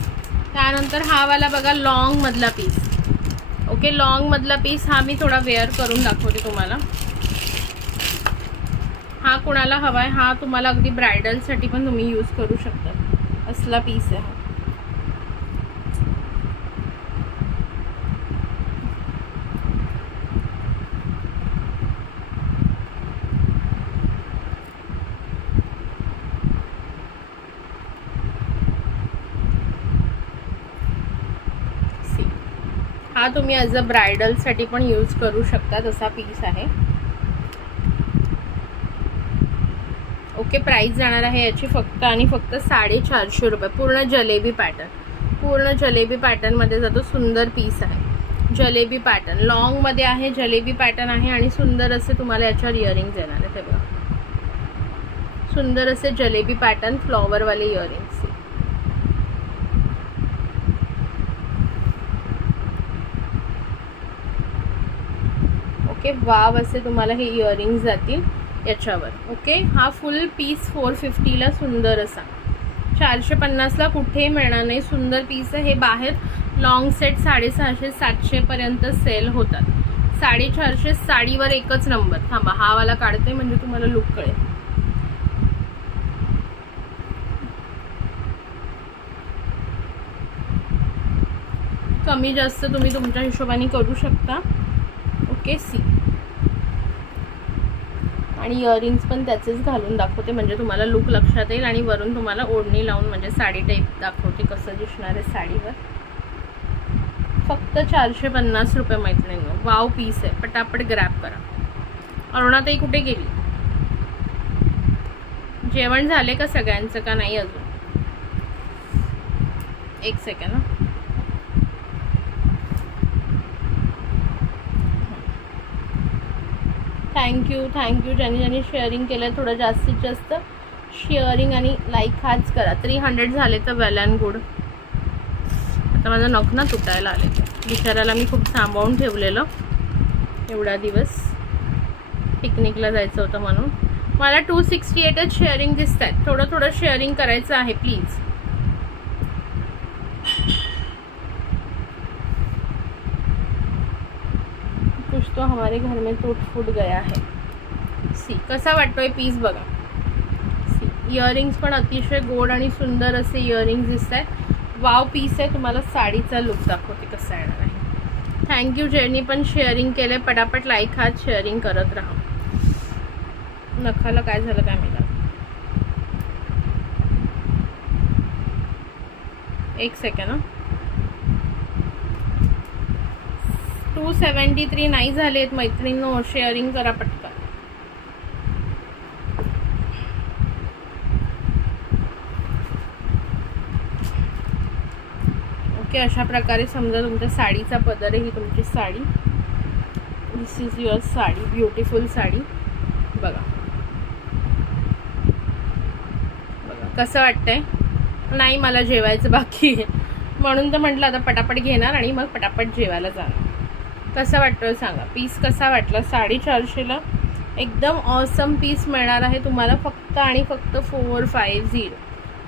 त्यानंतर हा वाला बघा, लॉंगमधला पीस. ओके, लॉंगमधला पीस हा मी थोडा वेअर करून दाखवते तुम्हाला. हा कोणाला हवा आहे, हा तुम्हाला अगदी ब्रायडलसाठी पण तुम्ही यूज करू शकता. असला पीस आहे हा. हा तुम्ही ॲज अ ब्रायडलसाठी पण यूज करू शकता, तसा पीस आहे. ओके, प्राईस जाणार आहे याची फक्त आणि फक्त 450 रुपये. पूर्ण जलेबी पॅटर्न, पूर्ण जलेबी पॅटर्नमध्ये जातो. सुंदर पीस आहे, जलेबी पॅटर्न लॉंगमध्ये आहे, जलेबी पॅटर्न आहे आणि सुंदर असे तुम्हाला याच्यावर इयरिंग्स येणार आहेत. हे बघा, सुंदर असे जलेबी पॅटर्न फ्लॉवरवाले इयरिंग्स. ओके, वाव असे तुम्हाला हे इयरिंग्स जातील याच्यावर. ओके, हा फुल पीस 450ला सुंदर असा. 450ला कुठेही मिळणार नाही. सुंदर पीस आहे हे. बाहेर लॉंग सेट 650, 700पर्यंत सेल होतात. 450 साडीवर एकच नंबर. थांबा, हा वाला काढते म्हणजे तुम्हाला लुक कळेल. कमी जास्त तुम्ही तुमच्या हिशोबाने करू शकता. Okay, C. आणि इयरिंग्स पण त्याचेच घालून दाखवते म्हणजे तुम्हाला लुक लक्षात येईल. आणि वरून तुम्हाला ओढणी लावून म्हणजे साडी टाईप दाखवते कसं दिसणार आहे साडीवर. फक्त 450 रुपये मैत्रिणींनो. वाव पीस आहे, पटापट ग्रॅब करा. अरुणाताई कुठे गेली? जेवण झाले का सगळ्यांचं का नाही अजून? एक सेकंड. थँक्यू ज्यांनी ज्यांनी शेअरिंग केलं आहे. थोडं जास्तीत जास्त शेअरिंग आणि लाईक हाच करा. 300 झाले तर वेल अँड गुड. आता माझं नख ना तुटायला आले. बिचाराला मी खूप सांभाळून ठेवलेलं एवढा दिवस. पिकनिकला जायचं होतं म्हणून. मला 268च शेअरिंग दिसत आहेत. थोडं शेअरिंग करायचं आहे प्लीज. कुछ तो हमारे घर में टूट फूट गया है. सी कसा वाटतोय पीस बघा. सी इयरिंग्स पण अतिशय गोड आणि सुंदर असे इयरिंग्स दिसत आहेत. वाव पीस आहे. तुम्हाला साडीचा लुक दाखवते कसा येणार आहे. थँक्यू ज्यांनी पण शेअरिंग केले. पटापट लाईक हात शेअरिंग करत राहा. नखाला काय झालं काय माहिती. एक सेकंड. 273 नाही झालेत मैत्रिणींनो, शेअरिंग करा पटकन. ओके, अशा प्रकारे समजा तुमच्या साडीचा पदर आहे. ही तुमची sari, this is your sari, beautiful sari. बघा बघा कसं वाटतंय. नाही मला जेवायचं बाकी आहे म्हणून तर म्हटलं आता पटापट घेणार आणि मग पटापट जेवायला जाणार. कसं वाटतं सांगा, पीस कसा वाटला. 450ला एकदम ऑसम पीस मिळणार आहे तुम्हाला, फक्त आणि फक्त 450.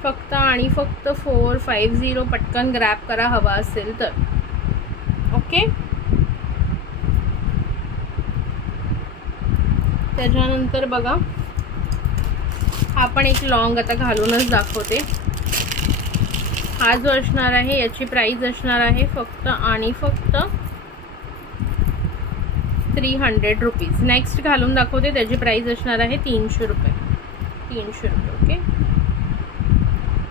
फक्त आणि फक्त 450. पटकन ग्रॅब करा हवा असेल तर. ओके, त्याच्यानंतर बघा हा पण एक लॉंग आता घालूनच दाखवते. हा जो असणार आहे याची प्राइस असणार आहे फक्त आणि फक्त 300 रुपीज. नेक्स्ट घालून दाखवते, त्याची प्राइस असणार आहे 300 रुपये. 300 रुपये. ओके,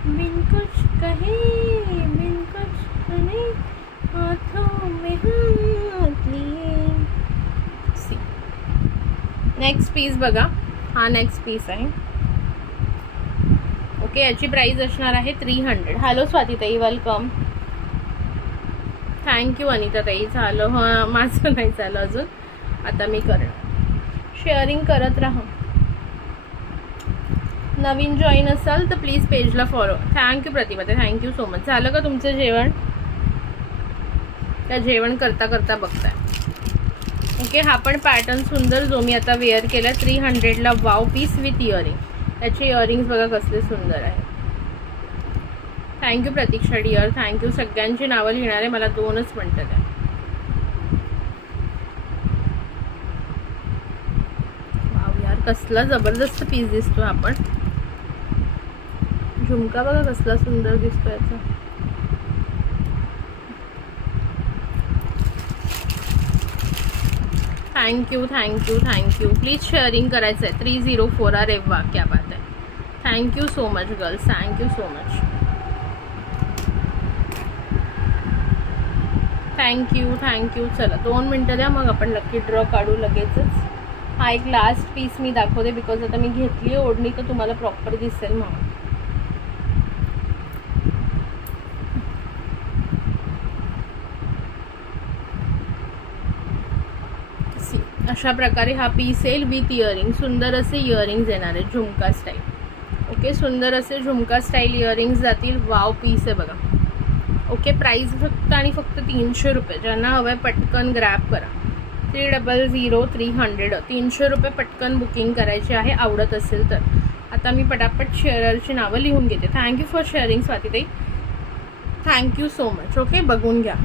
बिन कुछ कहे बिन कुछ सुने हाथों में हाथ लिए. सी नेक्स्ट पीस बघा, हा नेक्स्ट पीस आहे. ओके, याची प्राइस असणार आहे 300. हॅलो स्वातीताई, वेलकम. थँक्यू अनिताताई. झालं हां, माझं नाही झालं अजून, आता मी करणार. शेअरिंग करत राहा. नवीन जॉईन असाल तर प्लीज पेजला फॉलो. थँक्यू प्रतिभाताई, थँक्यू सो मच. झालं का तुमचं जेवण? त्या जेवण करता करता बघताय. ओके, हा पण पॅटर्न सुंदर जो मी आता वेअर केला 300ला. Wow piece with earring. त्याचे इयरिंग्स बघा कसले सुंदर आहे. Thank you Pratiksha dear, thank you. सगळ्यांची नावं लिहिणार आहे, मला 2च म्हणतात आहे. वाव यार, कसला जबरदस्त पीस दिसतो. आपण झुमका बघा कसला सुंदर दिसतो याचा. Thank you thank you thank you. Please sharing करायचं आहे. 304. अरे वा, क्या बात आहे. Thank you so much girls, thank you so much. Thank you thank you. चला 2 मिनटं द्या, मग आपण लकी ड्रॉ काढू लगेचच. हा एक लास्ट पीस मी दाखवते, बिकॉज आता मी घेतली आहे ओढणी तर तुम्हाला प्रॉपर दिसेल म्हणून. अशा प्रकारे हा पीस येईल विथ इयरिंग. सुंदर असे इयरिंग्स येणार आहे झुमका स्टाईल. ओके, सुंदर असे झुमका स्टाईल इयरिंग्स जातील. वाव पीस आहे बघा. ओके, प्राइस फक्त आणि फक्त 300 रुपये. ज्यांना हवं आहे पटकन ग्रॅब करा. 300 300. 300 रुपये पटकन बुकिंग करायची आहे आवडत असेल तर. आता मी पटापट शेअररची नावं लिहून घेते. थँक्यू फॉर शेअरिंग स्वातीताई, थँक्यू सो मच. ओके, बघून घ्या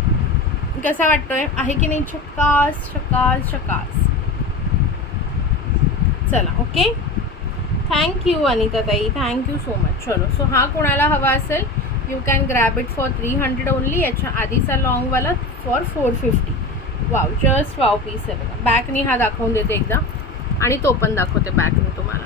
कसा वाटतोय, आहे की नाही. चकास चकास चकास. चला ओके, थँक्यू अनिताताई, थँक्यू सो मच. चलो, सो हा कोणाला हवा असेल you can grab it for 300 only. याच्या आधीचा लॉंगवाला for 450. Wow, just wow piece आहे बघा. बॅकनी हा दाखवून देते एकदा आणि तो पण दाखवते बॅकनी तुम्हाला.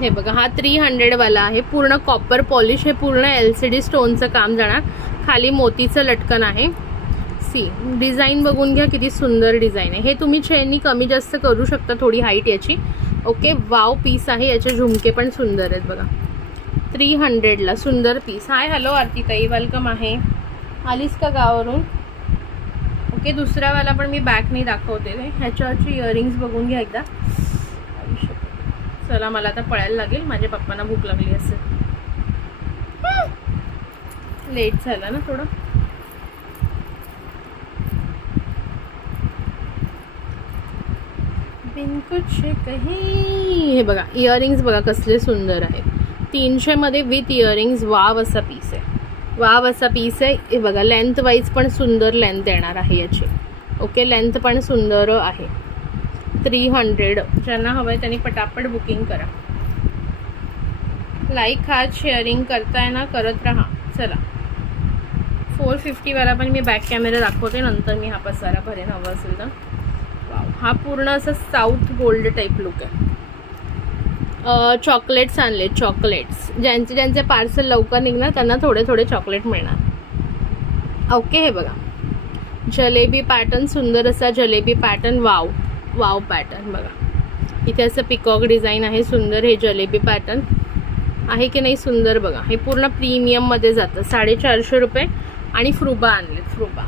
हे बघा, हा 300वाला आहे. पूर्ण कॉपर पॉलिश. हे पूर्ण LCD स्टोनचं काम जाणार. खाली मोतीचं लटकन आहे. सी डिझाईन बघून घ्या, किती सुंदर डिझाईन आहे. हे तुम्ही चेननी कमी जास्त करू शकता, थोडी हाईट याची. ओके, वाव पीस आहे. याचे झुमके पण सुंदर आहेत बघा. 300ला सुंदर पीस. हाय हॅलो आरतीताई, वेलकम आहे. आलीस का गावावरून? ओके, दुसऱ्यावाला पण मी बॅकनी दाखवते. ह्याच्यावरची इयरिंग्स बघून घ्या एकदा. चला, मला आता पळायला लागेल, माझ्या पप्पांना भूक लागली असेल. लेट झाला ना थोडं. बिन कुछ कही. हे बघा, इयरिंग्स बघा कसले सुंदर आहेत. 300 मध्ये विथ इयरिंग्स. वाव असा पीस आहे. वाव असा पीस आहे. हे बघा, लेंथ वाईज पण सुंदर लेंथ येणार आहे याची. ओके, लेंथ पण सुंदर आहे. 300. ज्यांना हवं आहे त्यांनी पटापट बुकिंग करा. लाईक हा शेअरिंग करताय ना, करत राहा. चला, 450वाला पण मी बॅक कॅमेरा दाखवते, नंतर मी हा पसारा भरेन हवं असेल तर. वाव, हा पूर्ण असं साऊथ गोल्ड टाईप लुक आहे. चॉकलेट्स आणले, चॉकलेट्स. ज्यांचे पार्सल लवकर निघणार त्यांना थोडे थोडे चॉकलेट मिळणार. ओके. हे बघा जलेबी पॅटर्न, सुंदर असा jalebi pattern. Wow wow pattern बघा. इथे असं पिकॉक डिझाईन आहे सुंदर. हे जलेबी पॅटर्न आहे की नाही सुंदर बघा. हे पूर्ण प्रीमियममध्ये जातं. 450 रुपये आणि फ्रुबा आणलेत, फ्रुबा.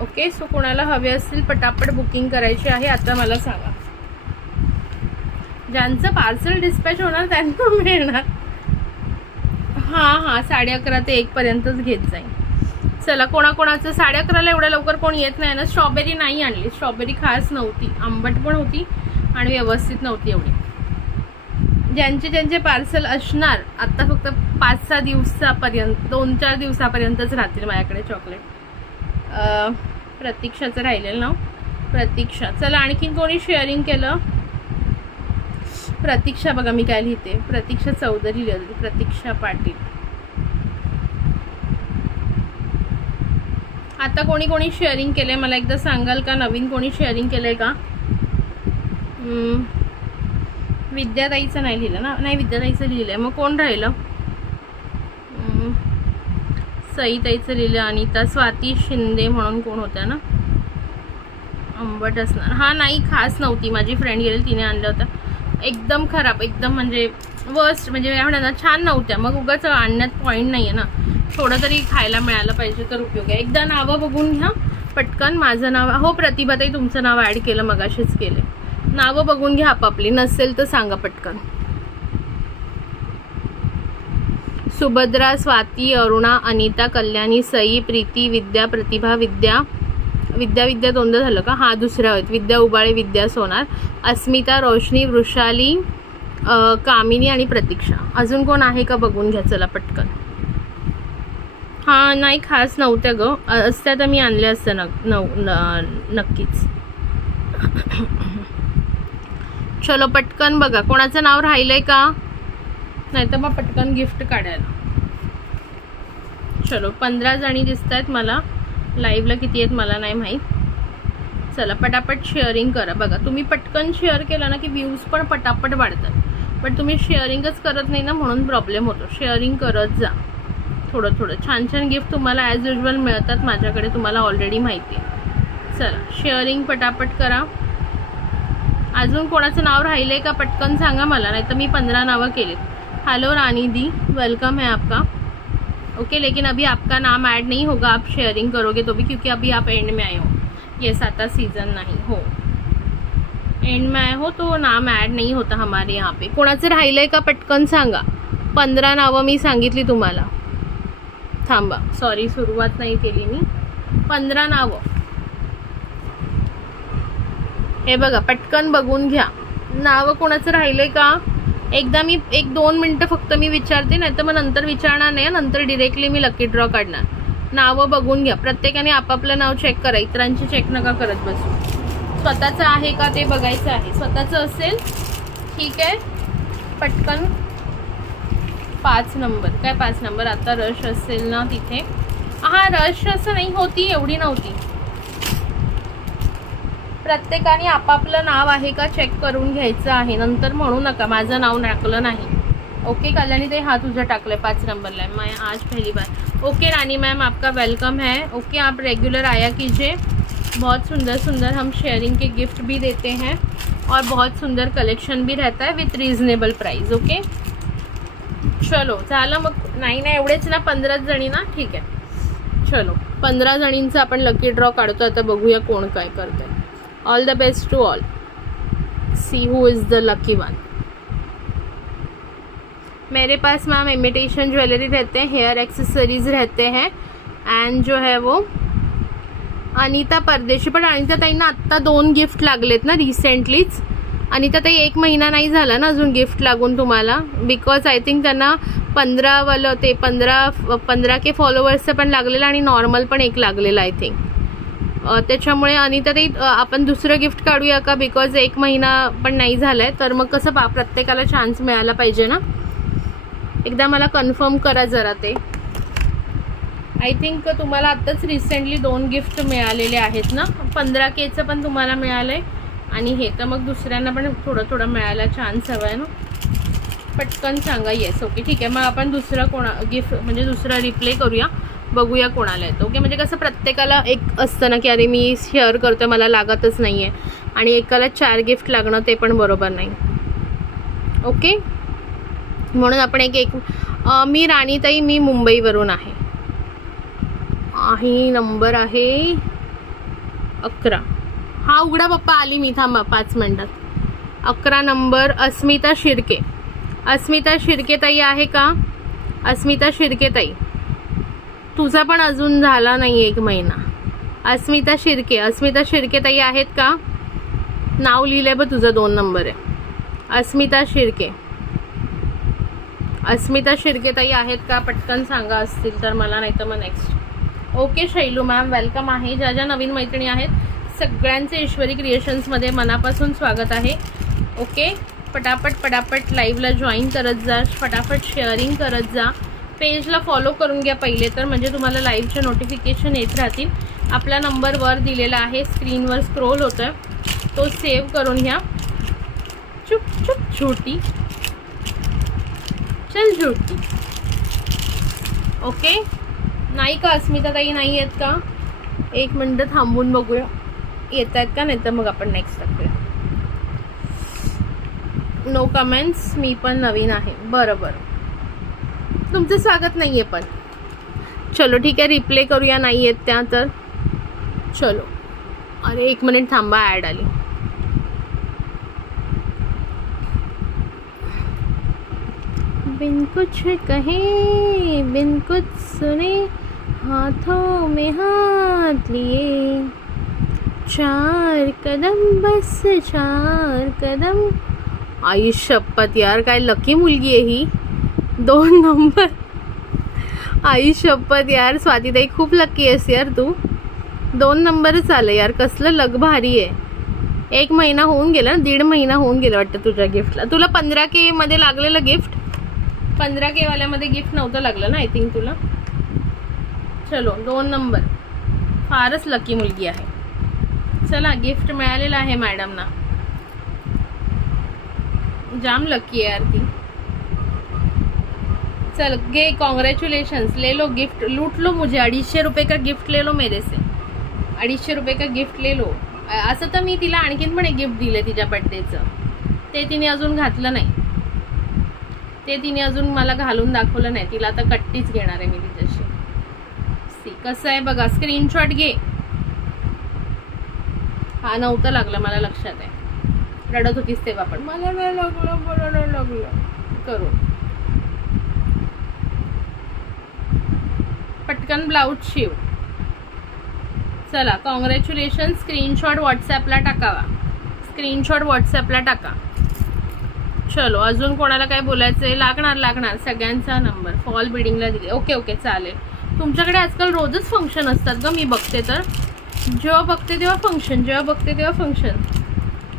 ओके. सो कोणाला हवे असतील पटापट बुकिंग करायची आहे. आता मला सांगा, ज्यांचं पार्सल डिस्पॅच होणार त्यांना मिळणार. हां 11:30 ते 1 पर्यंतच घेत जाईल. चला, कोणाकोणाचं 11:30ला एवढ्या लवकर कोण येत नाही ना. स्ट्रॉबेरी नाही आणली, स्ट्रॉबेरी खास नव्हती, आंबट पण होती आणि व्यवस्थित नव्हती एवढी. ज्यांचे पार्सल असणार आता फक्त 5-6 दिवसापर्यंत, 2-4 दिवसापर्यंतच राहतील माझ्याकडे चॉकलेट. प्रतीक्षाचं राहिलेलं नाव प्रतीक्षा. चला, आणखीन कोणी शेअरिंग केलं? प्रतीक्षा बघा मी काय लिहिते, प्रतीक्षा चौधरी लिहिली, प्रतीक्षा पाटील. आता कोणी शेअरिंग केलंय मला एकदा सांगाल का? नवीन कोणी शेअरिंग केलंय का? विद्याताईचं नाही लिहिलं ना. नाही, विद्याताईचं लिहिलंय. मग कोण राहिलं? सईताईचं लिहिलं. अनिता, स्वाती शिंदे म्हणून कोण होत्या ना. आंबट असणार. हां नाही, खास नव्हती. माझी फ्रेंड गेली, तिने आणलं होतं. एकदम खराब, एकदम म्हणजे वर्स्ट, म्हणजे म्हणा ना, छान नव्हत्या. मग उगाच आणण्यात पॉईंट नाही आहे ना. थोडं तरी खायला मिळालं पाहिजे तर उपयोग आहे. एकदा नावं बघून घ्या पटकन. माझं नाव, हो प्रतिभाताई तुमचं नाव ॲड केलं, मगाशीच केलं. नावं बघून घ्या आपापली, नसेल तर सांगा पटकन. सुभद्रा, स्वाती, अरुणा, अनिता, कल्याणी, सई, प्रीती, विद्या, प्रतिभा, विद्या दोनदा झालं का? हां दुसऱ्या आहेत. विद्या उबाळे, विद्या सोनार, अस्मिता, रोशनी, वृषाली, कामिनी आणि प्रतीक्षा. अजून कोण आहे का बघून घ्या चला पटकन. हां नाही, खास नव्हत्या ग. असत्या तर मी आणल्या असत्या नक्कीच. चलो पटकन बघा कोणाचं नाव राहिलंय का, नाही तर मग पटकन गिफ्ट काढायला. चलो 15 जणी दिसत आहेत मला. लाईव्हला किती आहेत मला नाही माहीत. चला पटापट शेअरिंग करा. बघा तुम्ही पटकन शेअर केलं ना की व्ह्यूज पण पटापट वाढतात. पण तुम्ही शेअरिंगच करत नाही ना, म्हणून प्रॉब्लेम होतो. शेअरिंग करत जा थोडं. छान छान गिफ्ट तुम्हाला ॲज युजल मिळतात माझ्याकडे, तुम्हाला ऑलरेडी माहिती आहे. चला शेअरिंग पटापट करा. अजून कोणाचं नाव राहिलं आहे का पटकन सांगा मला, नाही तर मी 15 नावं केलीत. हेलो रानी दी, वेलकम है आपका. ओके, लेकिन अभी आपका नाम ऐड नहीं होगा, आप शेयरिंग करोगे तो भी, क्योंकि अभी आप एंड में आए हो. येस, आता सीज़न नहीं हो, एंड में आए हो तो नाम ऐड नहीं होता हमारे यहाँ पे. कोणाचं राहिलं आहे का पटकन सांगा. 15 नावं मी सांगितली तुम्हाला. थांबा, सॉरी सुरुवात नाही केली मी. 15 नावं हे बघा पटकन बघून घ्या. नावं कोणाचं राहिलं आहे का एकदा मी 1-2 मिनटं फक्त मी विचारते, नाही तर मग नंतर विचारणार नाही. नंतर डिरेक्टली मी लकी ड्रॉ काढणार. नावं बघून घ्या. प्रत्येकाने आपापलं नाव चेक करा, इतरांची चेक नका करत बसू. स्वतःचं आहे का ते बघायचं आहे. स्वतःचं असेल ठीक आहे, पटकन 5 नंबर. काय 5 नंबर? आता रश असेल ना तिथे. हां रश असं नाही होती, एवढी नव्हती. प्रत्येकाने आपापलं नाव आहे का चेक करून घ्यायचं आहे. नंतर म्हणू नका माझं नाव टाकलं नाही. ओके कल्याणी ते हा तुझं टाकलं 5 नंबरला है. मैं आज पहली बार. ओके रानी मैम आपका वेलकम है. ओके आप रेगुलर आया कीजिए. बहुत सुंदर सुंदर हम शेयरिंग के गिफ्ट भी देते हैं और बहुत सुंदर कलेक्शन भी रहता है विथ रिजनेबल प्राइस. ओके चलो झालं मग. नाही एवढेच ना 15 जणी ना, ठीक आहे. चलो 15 जणींचं आपण लकी ड्रॉ काढतो. आता बघूया कोण काय करतंय. All the best to all. See who is the lucky one. मेरे पास मैम इमिटेशन ज्वेलरी रहते हैं, हेयर एक्सेसरीज रहते हैं एंड जो है वो अनिता परदेशी. पण अनिता ताईंना आत्ता 2 गिफ्ट लागलेत ना रिसेंटलीच. अनिता ताई 1 महिना नाही झाला ना अजून गिफ्ट लागून तुम्हाला, बिकॉज आय थिंक त्यांना 15 ते 15K फॉलोअर्सचं पण लागलेलं आणि नॉर्मल पण एक लागलेलं आय थिंक. त्याच्यामुळे अनिता ताई आपण दुसरं गिफ्ट काढूया का, बिकॉज 1 महिना पण नाही झाला आहे. तर मग कसं प्रत्येकाला चान्स मिळायला पाहिजे ना. एकदा मला कन्फर्म करा जरा ते. आय थिंक तुम्हाला आत्ताच रिसेंटली 2 गिफ्ट मिळालेले आहेत ना. 15Kचं पण तुम्हाला मिळालं आहे आणि हे तर मग दुसऱ्यांना पण थोडं मिळायला चान्स हवा आहे ना. पटकन सांगा येस. ओके ठीक आहे, मग आपण दुसरं गिफ्ट म्हणजे दुसरा रिप्ले करूया. बघूया कोणाला येतो. ओके, म्हणजे कसं प्रत्येकाला एक असतं ना की अरे मी शेअर करतोय मला लागतच नाही आहे, आणि एकाला 4 गिफ्ट लागणं ते पण बरोबर नाही. ओके, म्हणून आपण एक मी राणीताई, मी मुंबईवरून आहे. नंबर आहे 11. हा उघडा पप्पा, आली मी, थांबा 5 मिनटात. 11 नंबर अस्मिता शिर्के. अस्मिता शिर्के ताई आहे का? अस्मिता शिर्के ताई, तुझा पण अजून झाला नाही 1 महिना. अस्मिता शिर्के ताई आहेत का? नाव लिहिलंय बघ तुझं, 2 नंबर आहे. अस्मिता शिर्के ताई आहेत का? पटकन सांगा असतील तर मला, नाही तर मग next. Okay Shailu ma'am welcome आहे. ज्या ज्या नवीन मैत्रिणी आहेत सगळ्यांचे ईश्वरी क्रिएशन्समध्ये मनापासून स्वागत आहे. ओके, पटापट लाईव्हला जॉईन करत जा, फटाफट शेअरिंग करत जा, पेजला फॉलो करून घ्या पहिले तर, म्हणजे तुम्हाला लाईव्हचे नोटिफिकेशन येत राहतील. आपला नंबर वर दिलेला आहे, स्क्रीनवर स्क्रोल होतोय, तो सेव्ह करून घ्या. चुप छोटी चल झोटी. ओके, नाही का अस्मिता ताई, नाही आहेत का? 1 मिनिट थांबून बघूया येत आहेत का, नाही तर मग आपण नेक्स्ट टाकूया. नो कमेंट्स, मी पण नवीन आहे. बरोबर, तुमचं स्वागत नाही आहे पण. चलो ठीक आहे, रिप्ले करूया, नाही आहेत त्या तर. चलो, अरे 1 मिनिट थांबा, ॲड आली. बिन कुछ कहे बिन कुछ सुने हाथों में हाथ लिए, 4 कदम बस 4 कदम. आई शपथ यार, काय लकी मुलगी आहे ही. 2 नंबर. आई शपथ यार, स्वातीताई खूप लकी आहेस यार तू. 2 नंबरच आलं यार, कसलं लक भारी आहे. 1 महिना होऊन गेला ना, 1.5 महिना होऊन गेला वाटतं तुझ्या गिफ्टला. तुला 15K मध्ये लागलेलं गिफ्ट, 15K वाल्यामध्ये गिफ्ट नव्हतं लागलं ना आय थिंक तुला. चलो 2 नंबर, फारच लकी मुलगी आहे. चला, गिफ्ट मिळालेलं आहे मॅडमना. जाम लकी आहे यार ती. चल गे, कॉन्ग्रेचुलेशंस, ले लो गिफ्ट, लूट लो मुझे. 250 रुपये का गिफ्ट ले लो मेरे से, 250 रुपये का गिफ्ट ले लो. असं तर मी तिला आणखीन पण एक गिफ्ट दिलं तिच्या बड्डेचं, ते तिने अजून घातलं नाही, ते तिने अजून मला घालून दाखवलं नाही. तिला आता कट्टीच घेणार आहे मी तिच्याशी. सी कसं आहे बघा, स्क्रीनशॉट घे. हा नव्हतं लागलं, मला लक्षात आहे. रडत होतीस तेव्हा पण, मला नाही लागलं करून. पटकन ब्लाऊज शिव. चला, कॉंग्रॅच्युलेशन. स्क्रीनशॉट व्हॉट्सॲपला टाकावा, स्क्रीनशॉट व्हॉट्सॲपला टाका. चलो, अजून कोणाला काय बोलायचं आहे? लागणार सगळ्यांचा नंबर फॉल बिडिंगला दिले. ओके चालेल. तुमच्याकडे आजकाल रोजच फंक्शन असतात ग, मी बघते तर. जेव्हा बघते तेव्हा फंक्शन.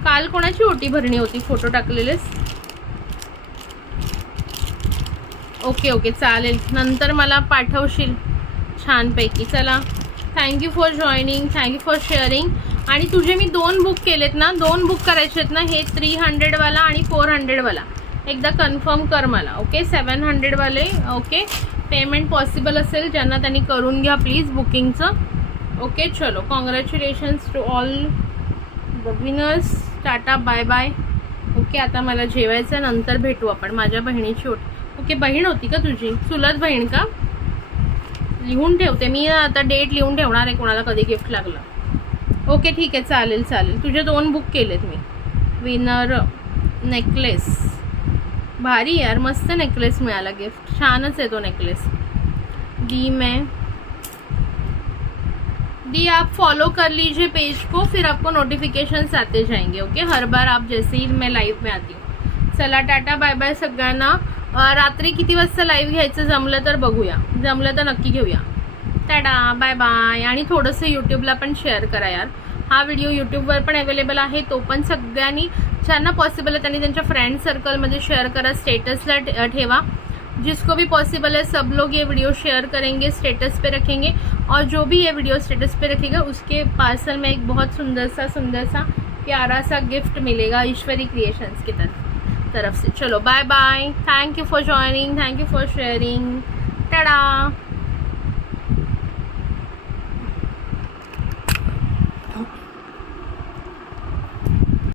काल कोणाची ओटी भरणी होती, फोटो टाकलेलेस? ओके चालेल, नंतर मला पाठवशील छानपैकी. चला, thank you for joining, thank you for sharing. आणि तुझे मी 2 बुक केलेत ना, 2 बुक करायचे आहेत ना, हे 300 वाला आणि 400 वाला. एकदा कन्फर्म कर मला. ओके, 700 वाले. ओके, पेमेंट पॉसिबल असेल ज्यांना त्यांनी करून घ्या प्लीज बुकिंगचं. ओके, चलो, congratulations to all the winners. Tata, bye bye. Okay, आता मला जेवायचं, नंतर भेटू आपण. माझ्या बहिणीची ओके, बहीण होती का तुझी? चुलत बहीण का? लिहून ठेवते मी आता, डेट लिहून ठेवणार आहे कोणाला कधी गिफ्ट लागलं. ओके ठीक आहे, चालेल. तुझे 2 बुक केलेत मी. विनर नेकलेस, भारी यार, मस्त नेकलेस मिळाला गिफ्ट, छानच आहे तो नेकलेस. दी आप फॉलो कर लीजिए पेज को, फिर आपको नोटिफिकेशंस आते जाएंगे. ओके, हर बार आप जैसे ही मैं लाईव्ह में आती हूँ. चला, टाटा बाय बाय सगळ्यांना. रात्री किती वाजता लाईव्ह घ्यायचं जमलं तर बघूया, जमलं तर नक्की घेऊया. Tata bye bye. आणि थोडंसं यूट्यूबला पण शेअर करा यार. हा व्हिडिओ यूट्यूबवर पण अवेलेबल आहे, तो पण सगळ्यांनी ज्यांना पॉसिबल आहे त्यांनी त्यांच्या फ्रेंड सर्कलमध्ये शेअर करा, स्टेटसला ठेवा. जिसको भी पॉसिबल है सब लोग ये वीडियो शेयर करेंगे, स्टेटस पे रखेंगे. और जो भी ये वीडियो स्टेटस पे रखेगा उसके पार्सल में एक बहुत सुंदर सा प्यारा सा गिफ्ट मिलेगा ईश्वरी क्रिएशंस की तरफ से. चलो bye bye, thank you for joining, thank you for sharing. Tata.